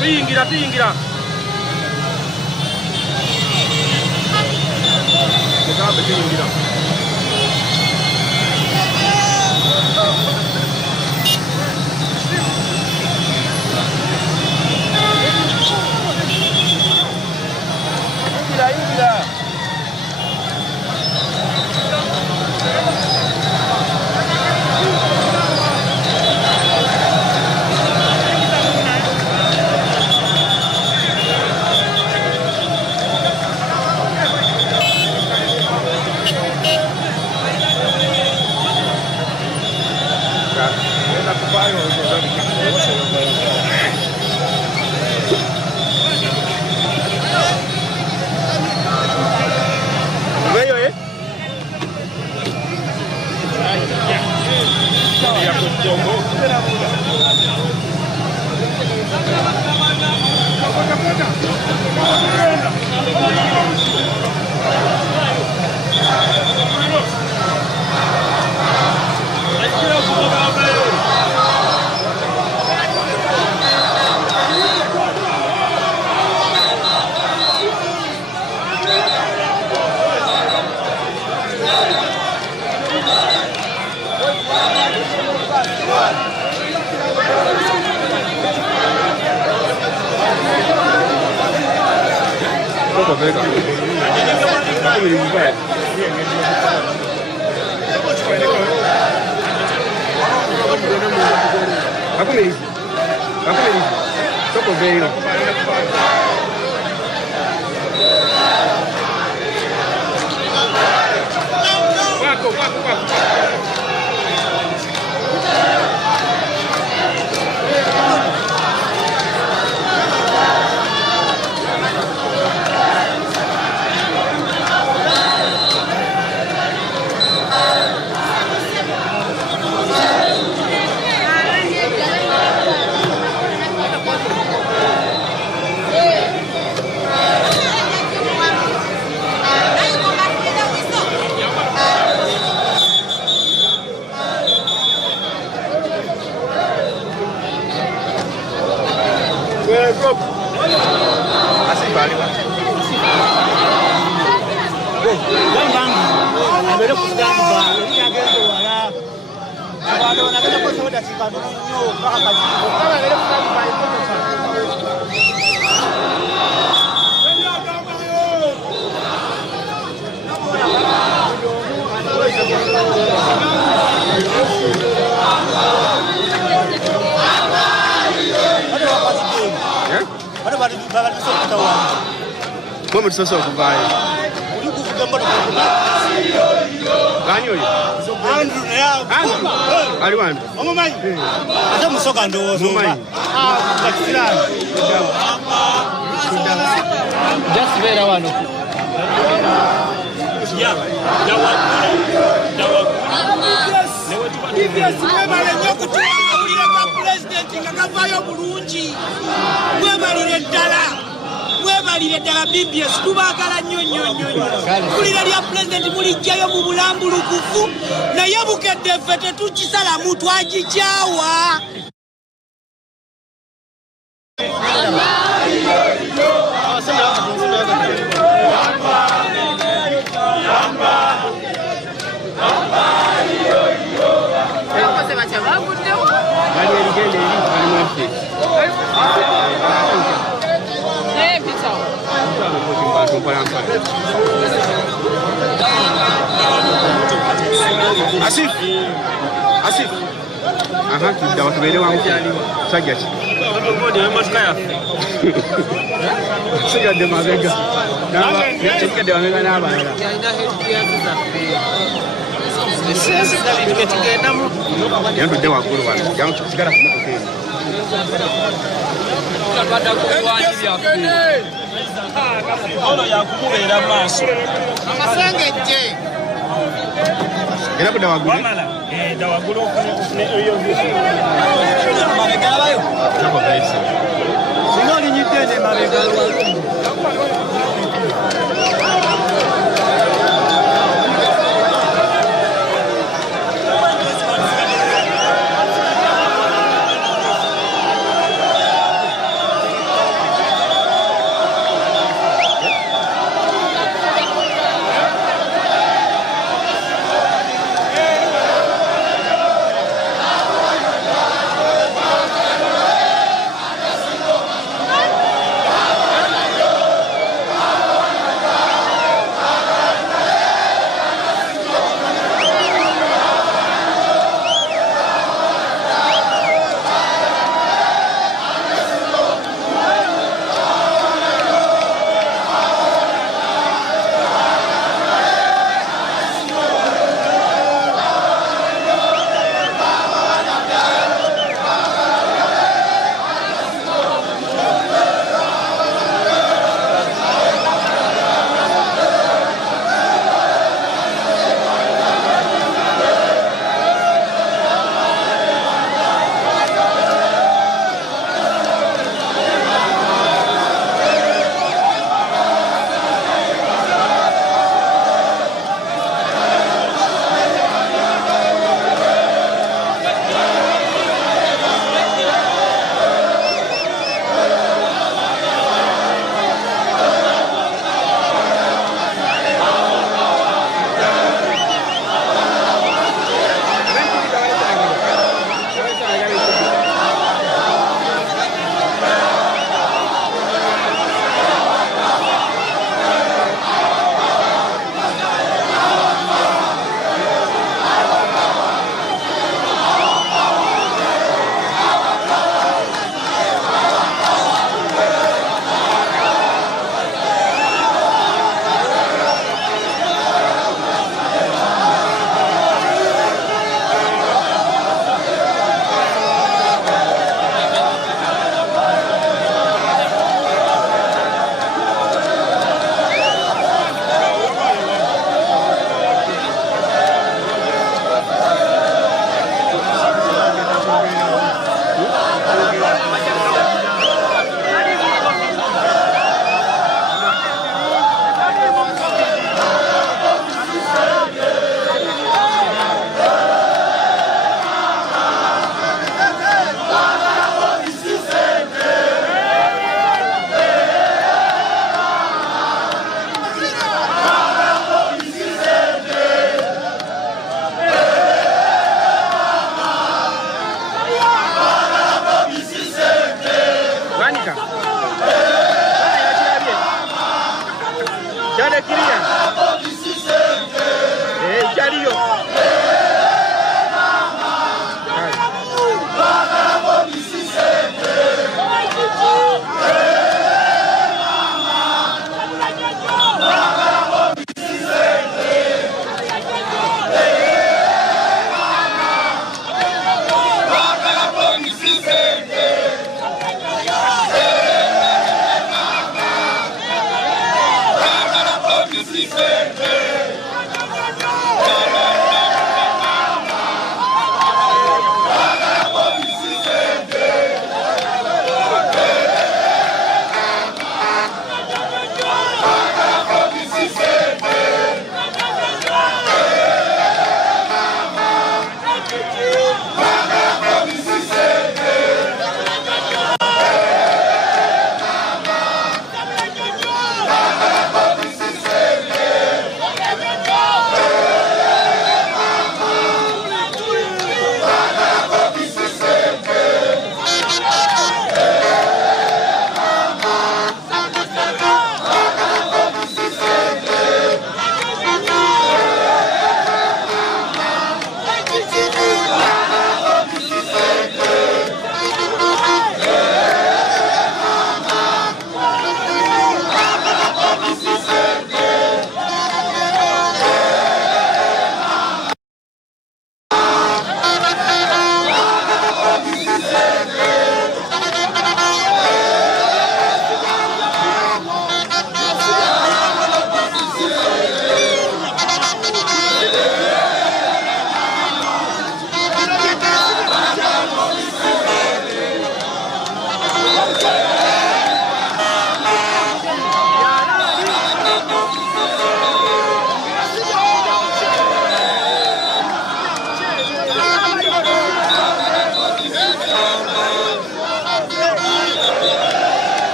Tuyingira. Vamos só vai. Ganho aí. Ali onde? Vamos mais. Estamos só ganhando. Vamos mais. Just ver a ano. Mwebalire ddala BBS tubagala nnyo nnyo nnyo. Kulira lya pulezidenti mulijjayo mu bulambulukufu naye bukedde ffe tetukisalamu twagikyawa. Asif. Aha, dawa tumeelewa mjali. Sajaji. Sija de mabega. Sija de mabega na bana. Yandu de wakuru wana. Yandu sigara kumotokea. Kabada kuwani bya kufuna. Ono yakubera maso. Amasenge je. Era kuda wagulu. Da wagulu kufune eyo visu. Mabega bayo. Nako gaisi. Sinoli nyitende mabega bayo.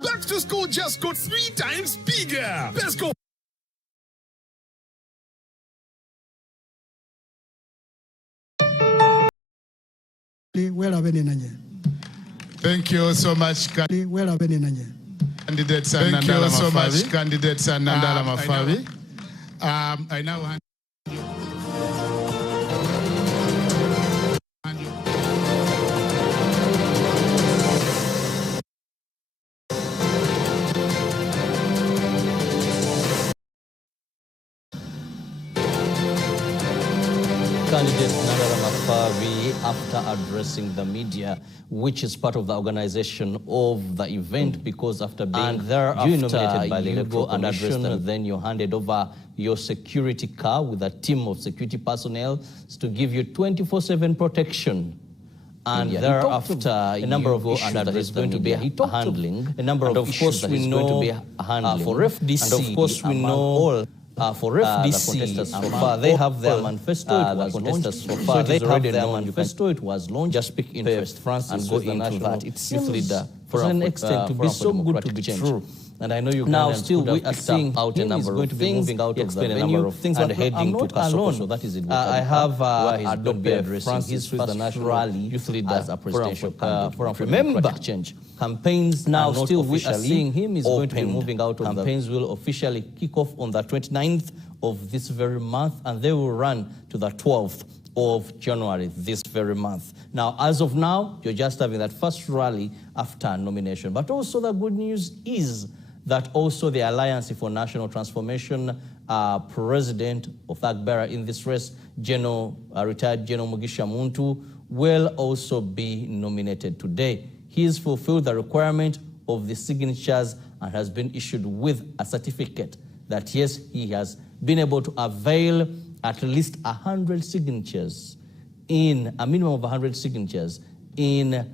Back to school just got 3 times bigger. Best go. Thank you so much, candidates. Thank you so much, candidates and Nandala Mafabi. I now hand Candidate Nandala Mafabi Mafabi after addressing the media, which is part of the organization of the event, because after being nominated by the Electoral Commission, then you handed over your security car with a team of security personnel to give you 24/7 protection. And thereafter, a number of issues that is going to be handling, a number of issues that is going to be handling for FDC. And of course, we know for FDC, so far they have their manifesto. It was launched. So far they have their manifesto. It was launched. Just pick interest, Francis, and go into that. It seems to an extent to be so good to be true. And I know you now still we are seeing out a number of things, moving out of the venue, and heading to Kasoko. So that is it. I have Dr. Francis, who is the national rally youth leader as a presidential candidate. Remember, campaigns now still we are seeing him is going to be moving out of campaigns will officially kick off on the 29th of this very month, and they will run to the 12th of January this very month. Now, as of now, you're just having that first rally after nomination. But also the good news is that also the Alliance for National Transformation president of Thagbera in this race, retired General Mugisha Muntu, will also be nominated today. He has fulfilled the requirement of the signatures and has been issued with a certificate that, yes, he has been able to avail at least 100 signatures in, a minimum of 100 signatures in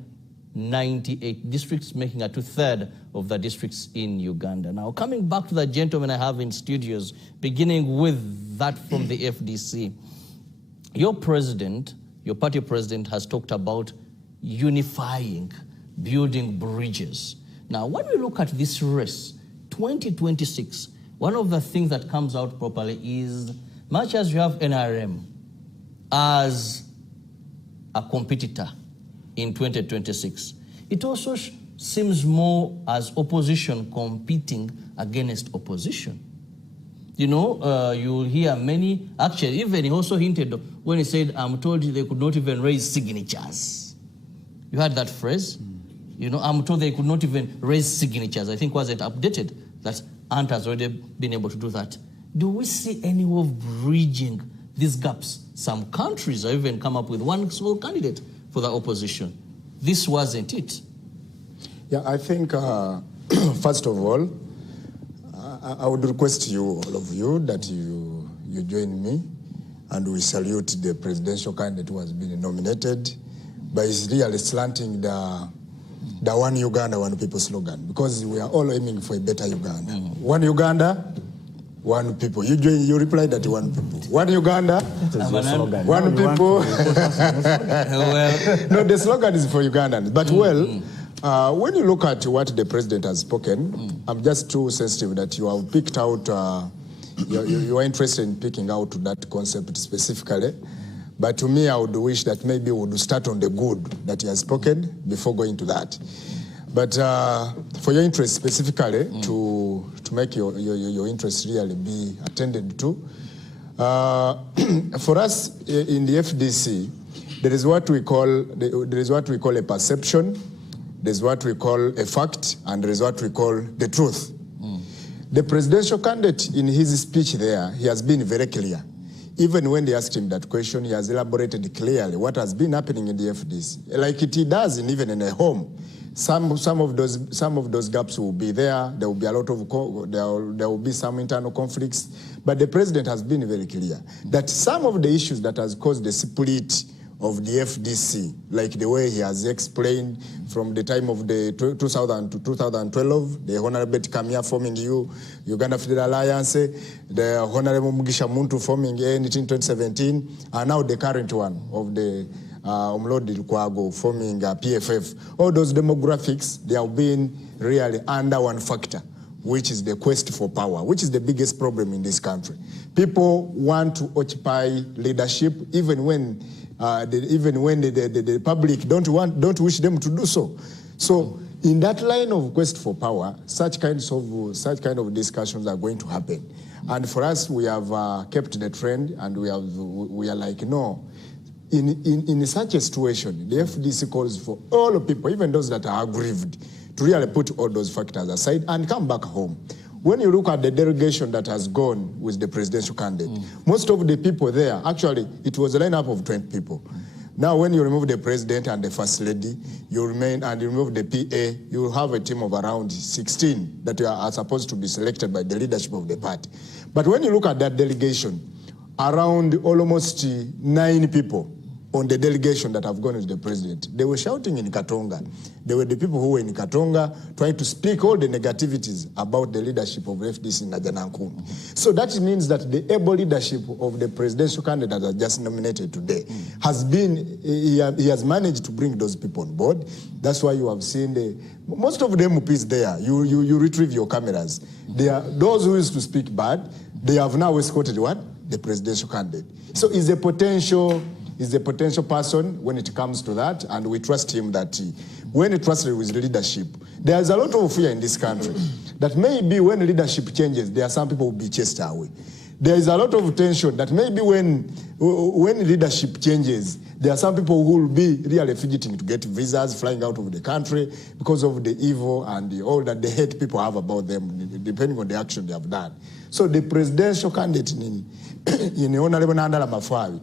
98 districts, making a 2/3 of the districts in Uganda. Now, coming back to the gentleman I have in studios, beginning with that from the FDC, your president, your party president has talked about unifying, building bridges. Now, when we look at this race, 2026, one of the things that comes out properly is, much as you have NRM as a competitor in 2026, it also seems more as opposition competing against opposition. You know, you'll hear many, actually, even he also hinted when he said, I'm told they could not even raise signatures. You heard that phrase? You know, I'm told they could not even raise signatures. I think was it updated that Ant has already been able to do that. Do we see any way of bridging these gaps? Some countries have even come up with one small candidate for the opposition. This wasn't it. Yeah, I think, first of all, I would request you, all of you, that you join me and we salute the presidential candidate who has been nominated by really slanting the One Uganda, One People slogan, because we are all aiming for a better Uganda. One Uganda, one people. You replied that one people. One Uganda, one people. No, the slogan is for Ugandans. But when you look at what the president has spoken, I'm just too sensitive that you have picked out, you are interested in picking out that concept specifically. But to me, I would wish that maybe we would start on the good that he has spoken before going to that. But for your interest specifically, to make your interest really be attended to, for us in the FDC, there is what we call a perception, there's what we call a fact, and there is what we call the truth. The presidential candidate, in his speech there, he has been very clear. Even when they asked him that question, he has elaborated clearly what has been happening in the FDC, like it does even in a home. Some of those gaps will be there. There will be a lot of there will be some internal conflicts. But the president has been very clear that some of the issues that has caused the split of the FDC, like the way he has explained from the time of the 2000 to 2012, the Honorable Kamia forming Uganda Federal Alliance, the Honorable Mugisha Muntu forming in 2017, and now the current one of the Omlodi Lukwago forming PFF. All those demographics, they have been really under one factor, which is the quest for power, which is the biggest problem in this country. People want to occupy leadership even when the public don't wish them to do so. So in that line of quest for power, such kind of discussions are going to happen. And for us, we have kept the trend, and we are like, no. In such a situation, the FDC calls for all people, even those that are aggrieved, to really put all those factors aside and come back home. When you look at the delegation that has gone with the presidential candidate, most of the people there, actually, it was a lineup of 20 people. Now, when you remove the president and the first lady, you remain, and you remove the PA, you will have a team of around 16 that are supposed to be selected by the leadership of the party. But when you look at that delegation, around almost 9 people on the delegation that have gone with the president, they were shouting in Katonga. They were the people who were in Katonga trying to speak all the negativities about the leadership of FDC in Najanankumi. So that means that the able leadership of the presidential candidate that just nominated today has been, he has managed to bring those people on board. That's why you have seen most of the MPs there. You retrieve your cameras. They are those who used to speak bad. They have now escorted what? The presidential candidate. So is a potential person when it comes to that, and we trust him that when he trusted with leadership, there is a lot of fear in this country that maybe when leadership changes, there are some people who will be chased away. There is a lot of tension that maybe when leadership changes, there are some people who will be really fidgeting to get visas, flying out of the country because of the evil and all that the hate people have about them, depending on the action they have done. So the presidential candidate in Honorable Nandala Mafabi,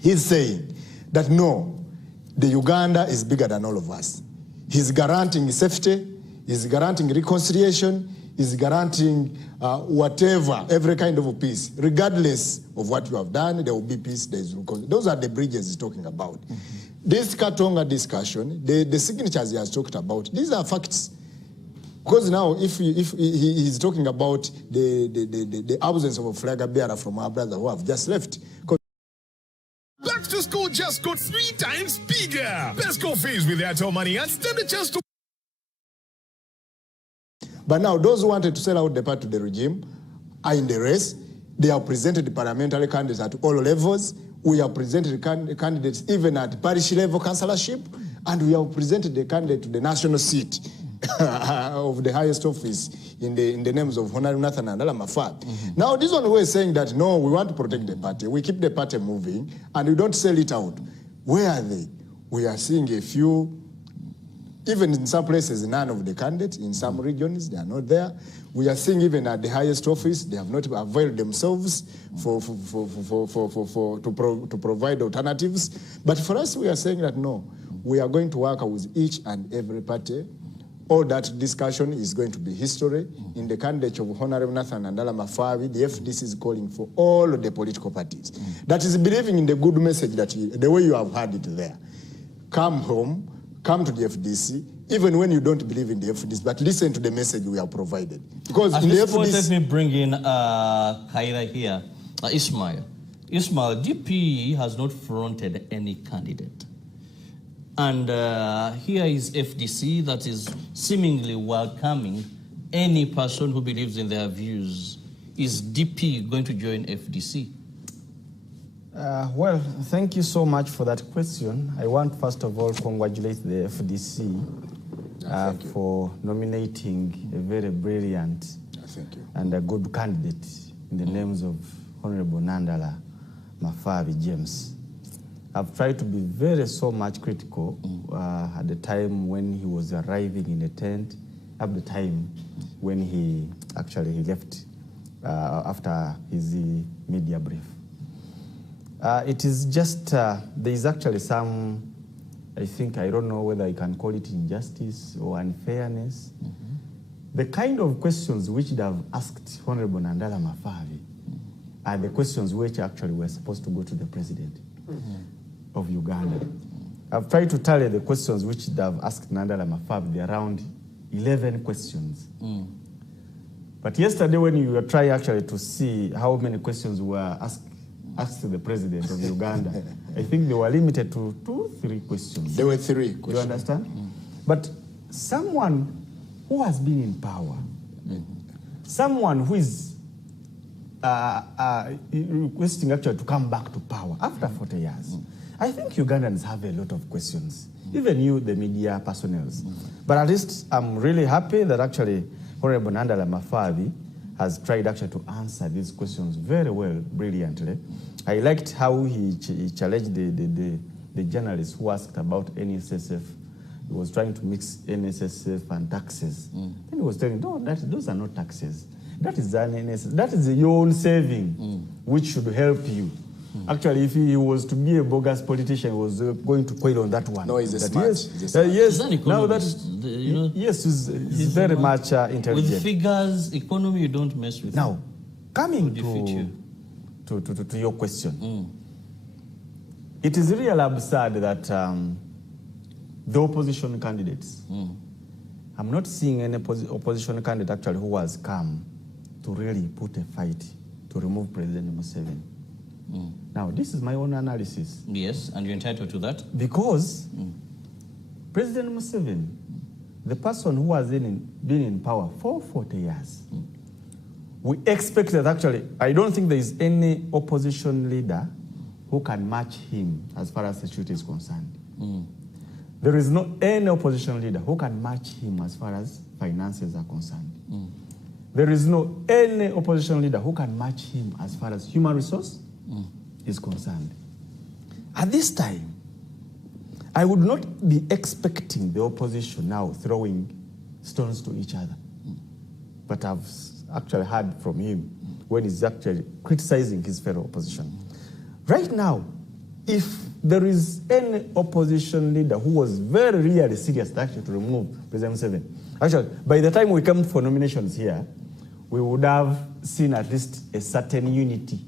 he's saying that no, the Uganda is bigger than all of us. He's guaranteeing safety, he's guaranteeing reconciliation, he's guaranteeing whatever, every kind of peace. Regardless of what you have done, there will be peace, there is reconciliation. Those are the bridges he's talking about. This Katonga discussion, the signatures he has talked about, these are facts. Because now, if he's talking about the absence of a flag bearer from our brother who have just left, Back to school just got 3 times bigger. Pesco fees with Airtel money and stand a chance to. But now those who wanted to sell out the party to the regime are in the race. They have presented the parliamentary candidates at all levels. We have presented candidates even at parish level councillorship, and we have presented the candidate to the national seat of the highest office in the names of Honorable Nathan and Mafabi. Now this one we're saying that no, we want to protect the party. We keep the party moving and we don't sell it out. Where are they? We are seeing a few, even in some places, none of the candidates. In some regions, they are not there. We are seeing even at the highest office, they have not availed themselves to provide alternatives. But for us, we are saying that no, we are going to work with each and every party. All that discussion is going to be history. In the candidate of Honorable Nathan Nandala Mafabi, the FDC is calling for all of the political parties. That is believing in the good message that the way you have heard it there. Come home, come to the FDC, even when you don't believe in the FDC, but listen to the message we have provided. Because at in this the point, FDC, let me bring in Kaira here. Ismail, DP has not fronted any candidate. And here is FDC that is seemingly welcoming any person who believes in their views. Is DP going to join FDC? Well, thank you so much for that question. I want, first of all, congratulate the FDC for nominating a very brilliant and a good candidate in the names of Honorable Nandala Mafabi James. I've tried to be so much critical at the time when he was arriving in the tent, at the time when he left after his media brief. It is just, there is actually some, I don't know whether I can call it injustice or unfairness. The kind of questions which they have asked Honorable Nandala Mafabi are the questions which actually were supposed to go to the president of Uganda. I've tried to tally the questions which they have asked Nandala Mafabi. They're around 11 questions. But yesterday when you were trying actually to see how many questions were asked to the president of Uganda, I think they were limited to 2-3 questions. There were 3 questions. You understand? But someone who has been in power, someone who is requesting actually to come back to power after 40 years, I think Ugandans have a lot of questions, even you, the media personnel. But at least I'm really happy that actually Honorable Nandala Mafabi has tried actually to answer these questions very well, brilliantly. I liked how he challenged the journalists who asked about NSSF. He was trying to mix NSSF and taxes. Then he was telling, no, those are not taxes. That is an NSSF. That is your own saving, which should help you. Actually, if he was to be a bogus politician, he was going to quail on that one. No, he's a That smart. yes, He's a smart. yes. He's an Now that economist. You know, yes, he's very much intelligent. with figures, economy, you don't mess with. Now, coming defeat you. to your question, it is really absurd that the opposition candidates, I'm not seeing any opposition candidate actually who has come to really put a fight to remove President Museveni. Now, this is my own analysis. Yes, and you're entitled to that. Because President Museveni, the person who has been in power for 40 years, we expect that actually, I don't think there is any opposition leader who can match him as far as security is concerned. There is not any opposition leader who can match him as far as finances are concerned. There is no any opposition leader who can match him as far as human resource is concerned. At this time, I would not be expecting the opposition now throwing stones to each other. But I've actually heard from him when he's actually criticizing his fellow opposition. Right now, if there is any opposition leader who was very really serious actually to remove President Museveni, actually, by the time we come for nominations here, we would have seen at least a certain unity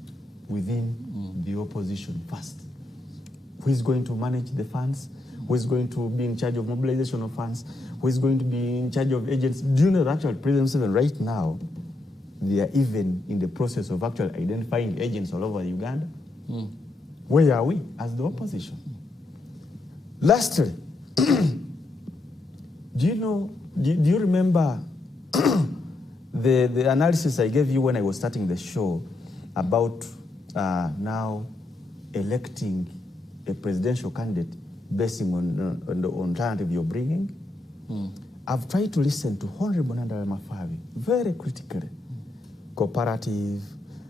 within the opposition first. Who is going to manage the funds? Who is going to be in charge of mobilization of funds? Who is going to be in charge of agents? Do you know that actually President Museveni right now, they are even in the process of actually identifying agents all over Uganda? Where are we as the opposition? Lastly, do you remember the analysis I gave you when I was starting the show about now electing a presidential candidate basing on the alternative you're bringing? I've tried to listen to Honorable Nandala Mafabi very critically. Cooperative,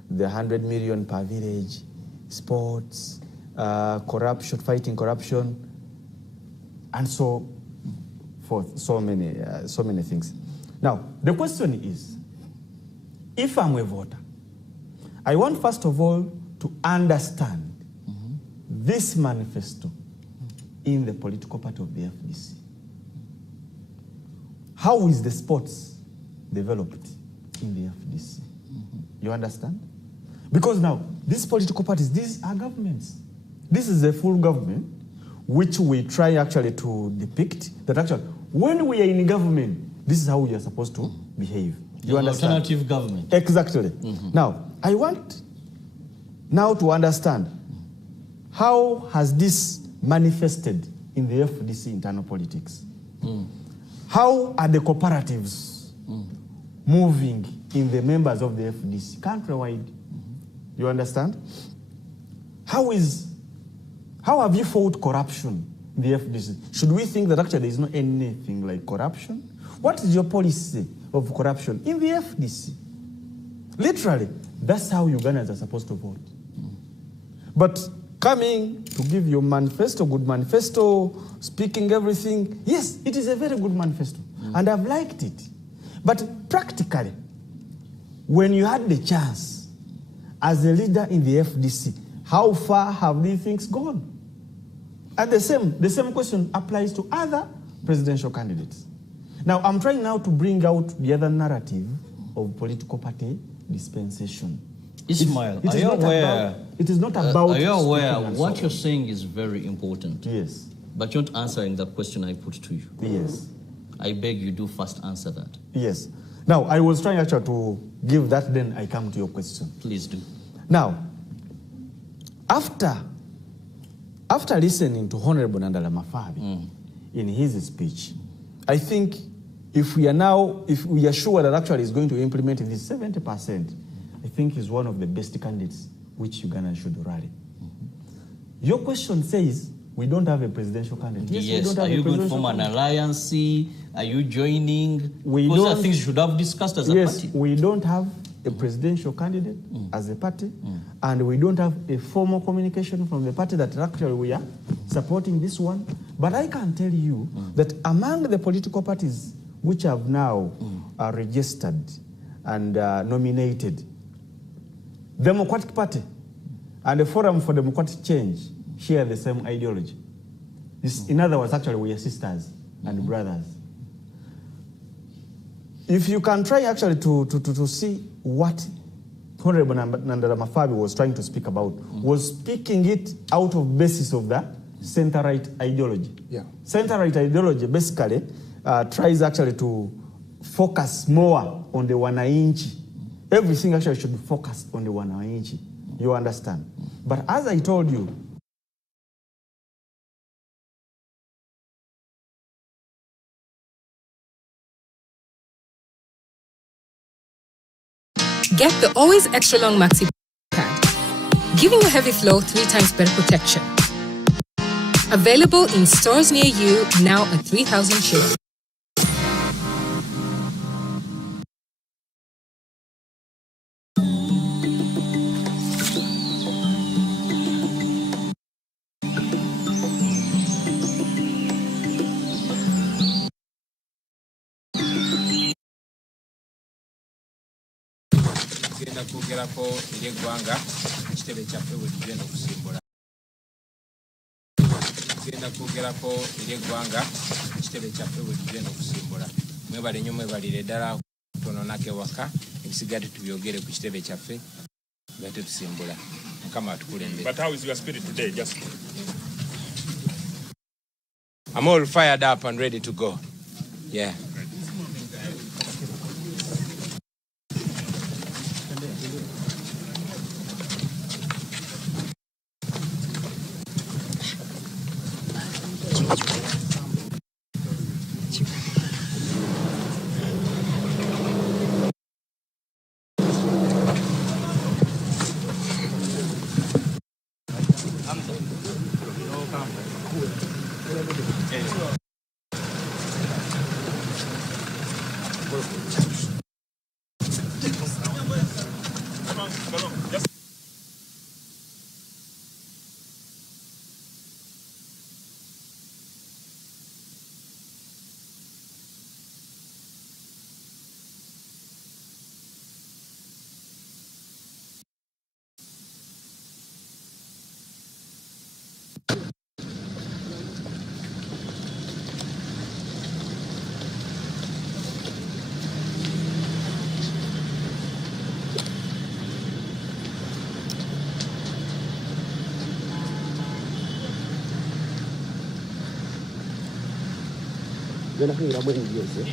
the 100 million per village, sports, corruption, fighting corruption, and so forth, so many things. Now, the question is, if I'm a voter, I want first of all to understand this manifesto in the political party of the FDC. How is the sports developed in the FDC? You understand? Because now, these political parties, these are governments. This is a full government, which we try actually to depict that actually, when we are in government, this is how we are supposed to behave. You understand? Alternative government. Exactly. Now, I want now to understand how has this manifested in the FDC internal politics? How are the cooperatives moving in the members of the FDC countrywide? You understand? How have you fought corruption in the FDC? Should we think that actually there is not anything like corruption? What is your policy of corruption in the FDC? Literally, that's how Ugandans are supposed to vote. But coming to give you manifesto, good manifesto, speaking everything, yes, it is a very good manifesto, and I've liked it. But practically, when you had the chance as a leader in the FDC, how far have these things gone? And the same question applies to other presidential candidates. Now, I'm trying now to bring out the other narrative of political party dispensation. Ismail, it is not about are you aware what you're saying is very important? Yes. But you're not answering the question I put to you. Yes. I beg you do first answer that. Yes. Now, I was trying actually to give that, then I come to your question. Please do. Now, after listening to Honorable Nandala Mafabi in his speech, I think if we are sure that actually he's going to implement this 70%, I think he's one of the best candidates which Uganda should rally. Your question says we don't have a presidential candidate. Yes, we don't have are you going to form an alliance? Are you joining? Those are things you should have discussed as a party. Yes, we don't have a presidential candidate as a party, and we don't have a formal communication from the party that actually we are supporting this one. But I can tell you that among the political parties which have now registered and nominated, Democratic Party and the Forum for Democratic Change share the same ideology. In other words, actually, we are sisters and brothers. If you can try actually to see what Honorable Nandala Mafabi was trying to speak about, was speaking it out of basis of the center-right ideology. Yeah. Center-right ideology basically tries actually to focus more on the wananchi. Everything actually should be focused on the wananchi. You understand? But as I told you, get the always extra long maxi pad, giving your heavy flow 3 times better protection. Available in stores near you now at 3,000 shillings. Kugerako eggwanga ekitebe kyaffe bwe tugenda okusimbula. Tugenda kugerako eggwanga ekitebe kyaffe bwe tugenda okusimbula. Mwebale nnyo mwebalire ddala tononako ewaka ebisigadde tubyogere ku kitebe kyaffe nga tetusimbula. Mukama atukulembere. But how is your spirit today? Just I'm all fired up and ready to go. Yeah. Gonna hang around in years, eh?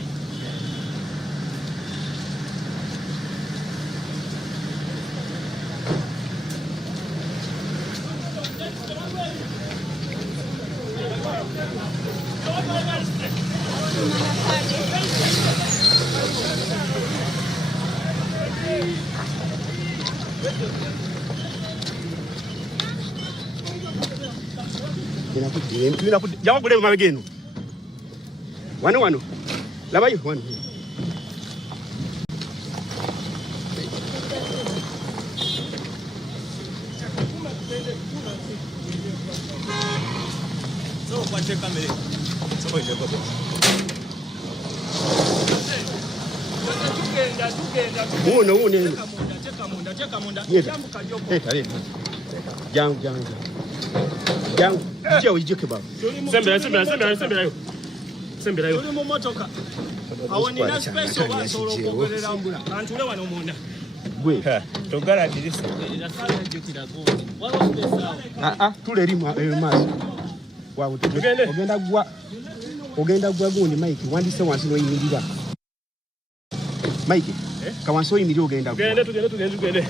Jangan boleh mabegenu. Wano. Labayo wano. So kwache kamera. So ile babo. Tugenda. Cheka munda. Jambuka joko. Jangu. Jia ujijoke baba. Sembera yo. Uri mu motoka. Awoni na special wa soro kugorera mbula. Antule wano munda. Gwe. Togara dirisa. Nasala jukira go. Walo special. Tule rimwa maso. Wa ogenda gwa gundi Mike wandise wansi no yimiriba. Mike. Kawanso yimiri ogenda gwa. Tugende.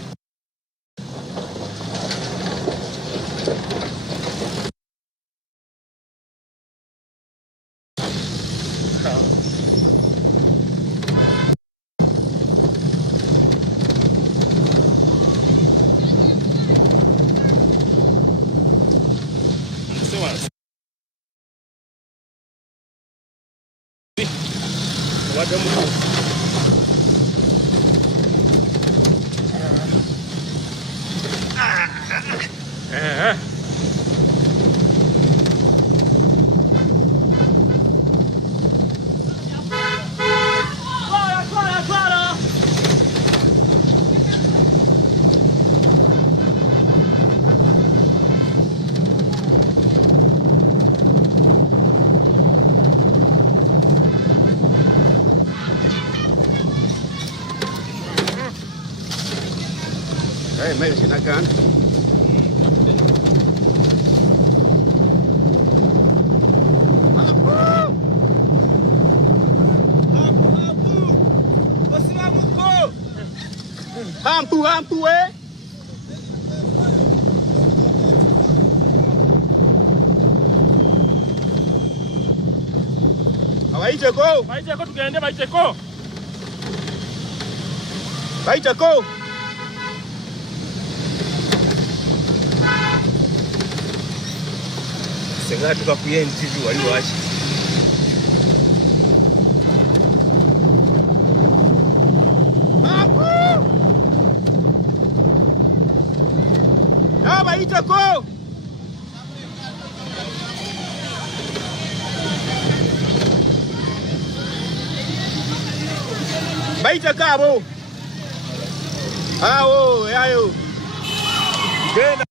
Hampu eh. Baiteko tugende baiteko. Baiteko. Senga tukakuye NTV wali wachi. Hampu. Ya baiteko. Baita kabo. Awo, ayo. Genda.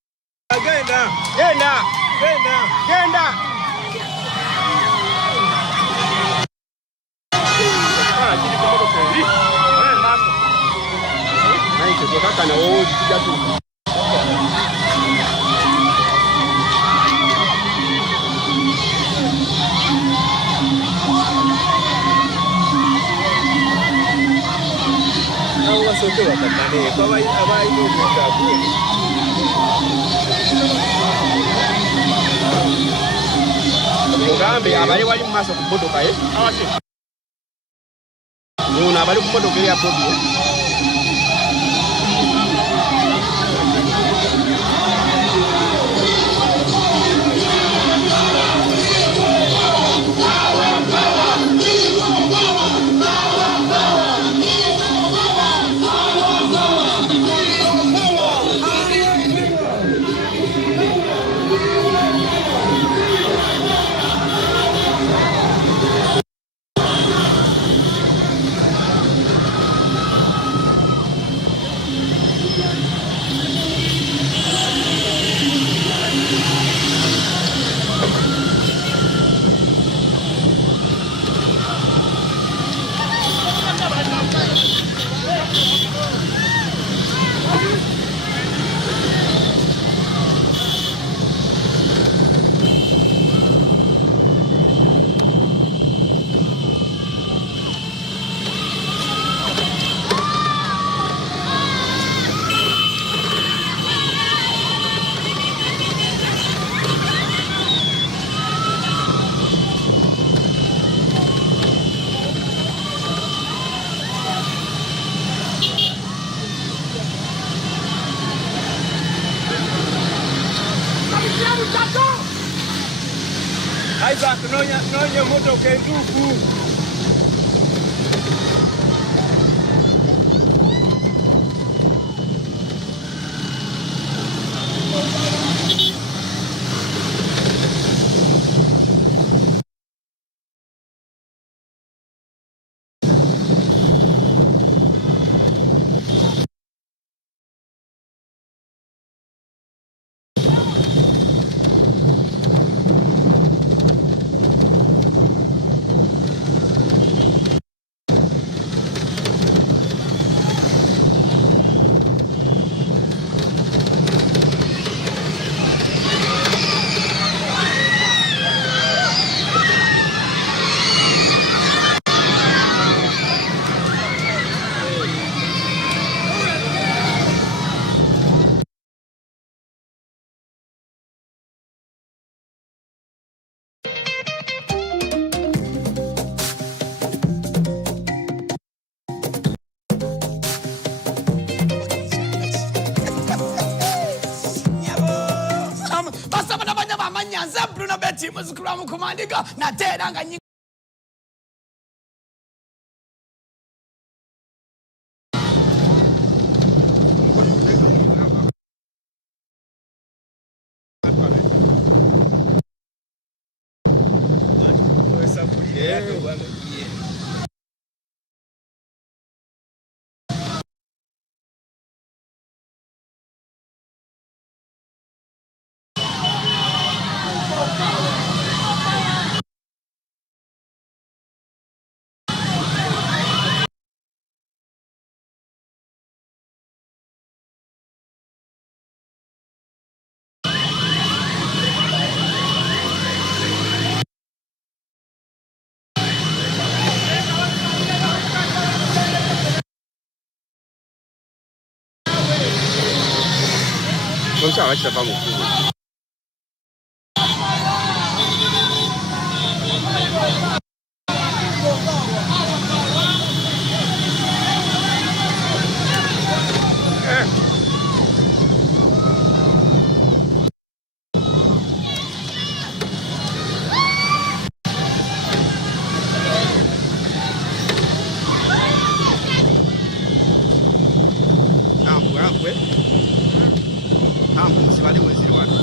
Kaka na wao kuja tu. Sote wakamane kwa abai no mutabu Mugambe abali wali mu maso ku motoka awate Muna abali ku motoka ya podio Isaac nonya moto kenduku. Nyanza Bruno Betty muzukuru mukumandiga nateranga kyava kitava mu kkubo. Gwe musibale mweziri wano.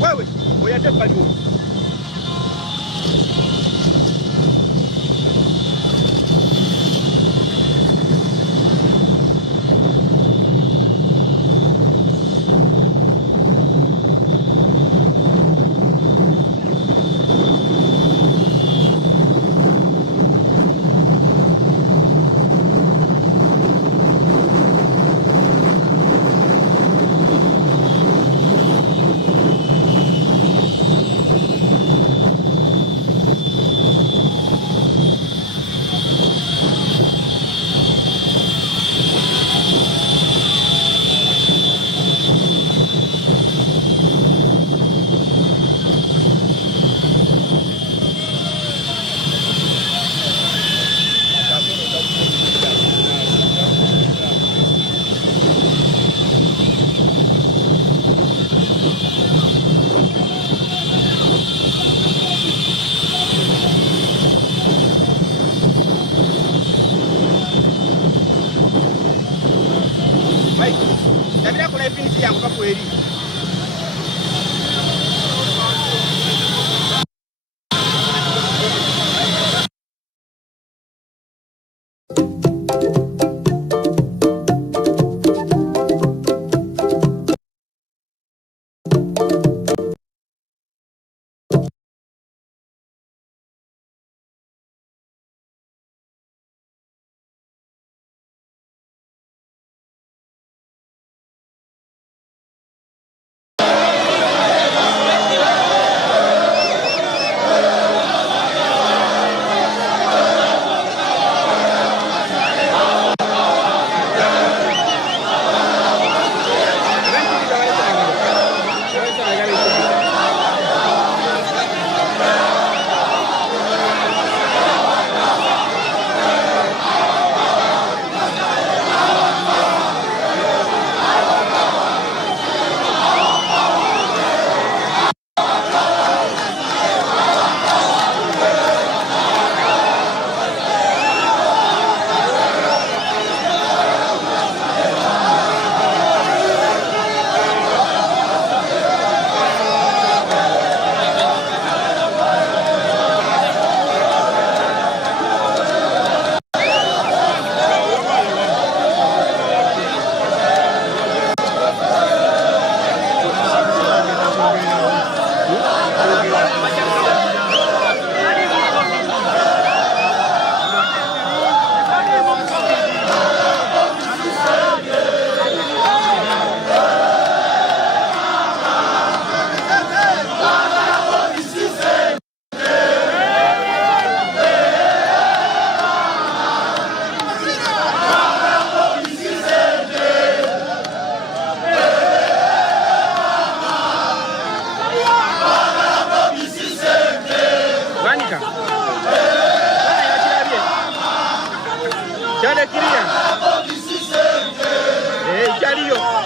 Wewe, oyate paliwo. taliyo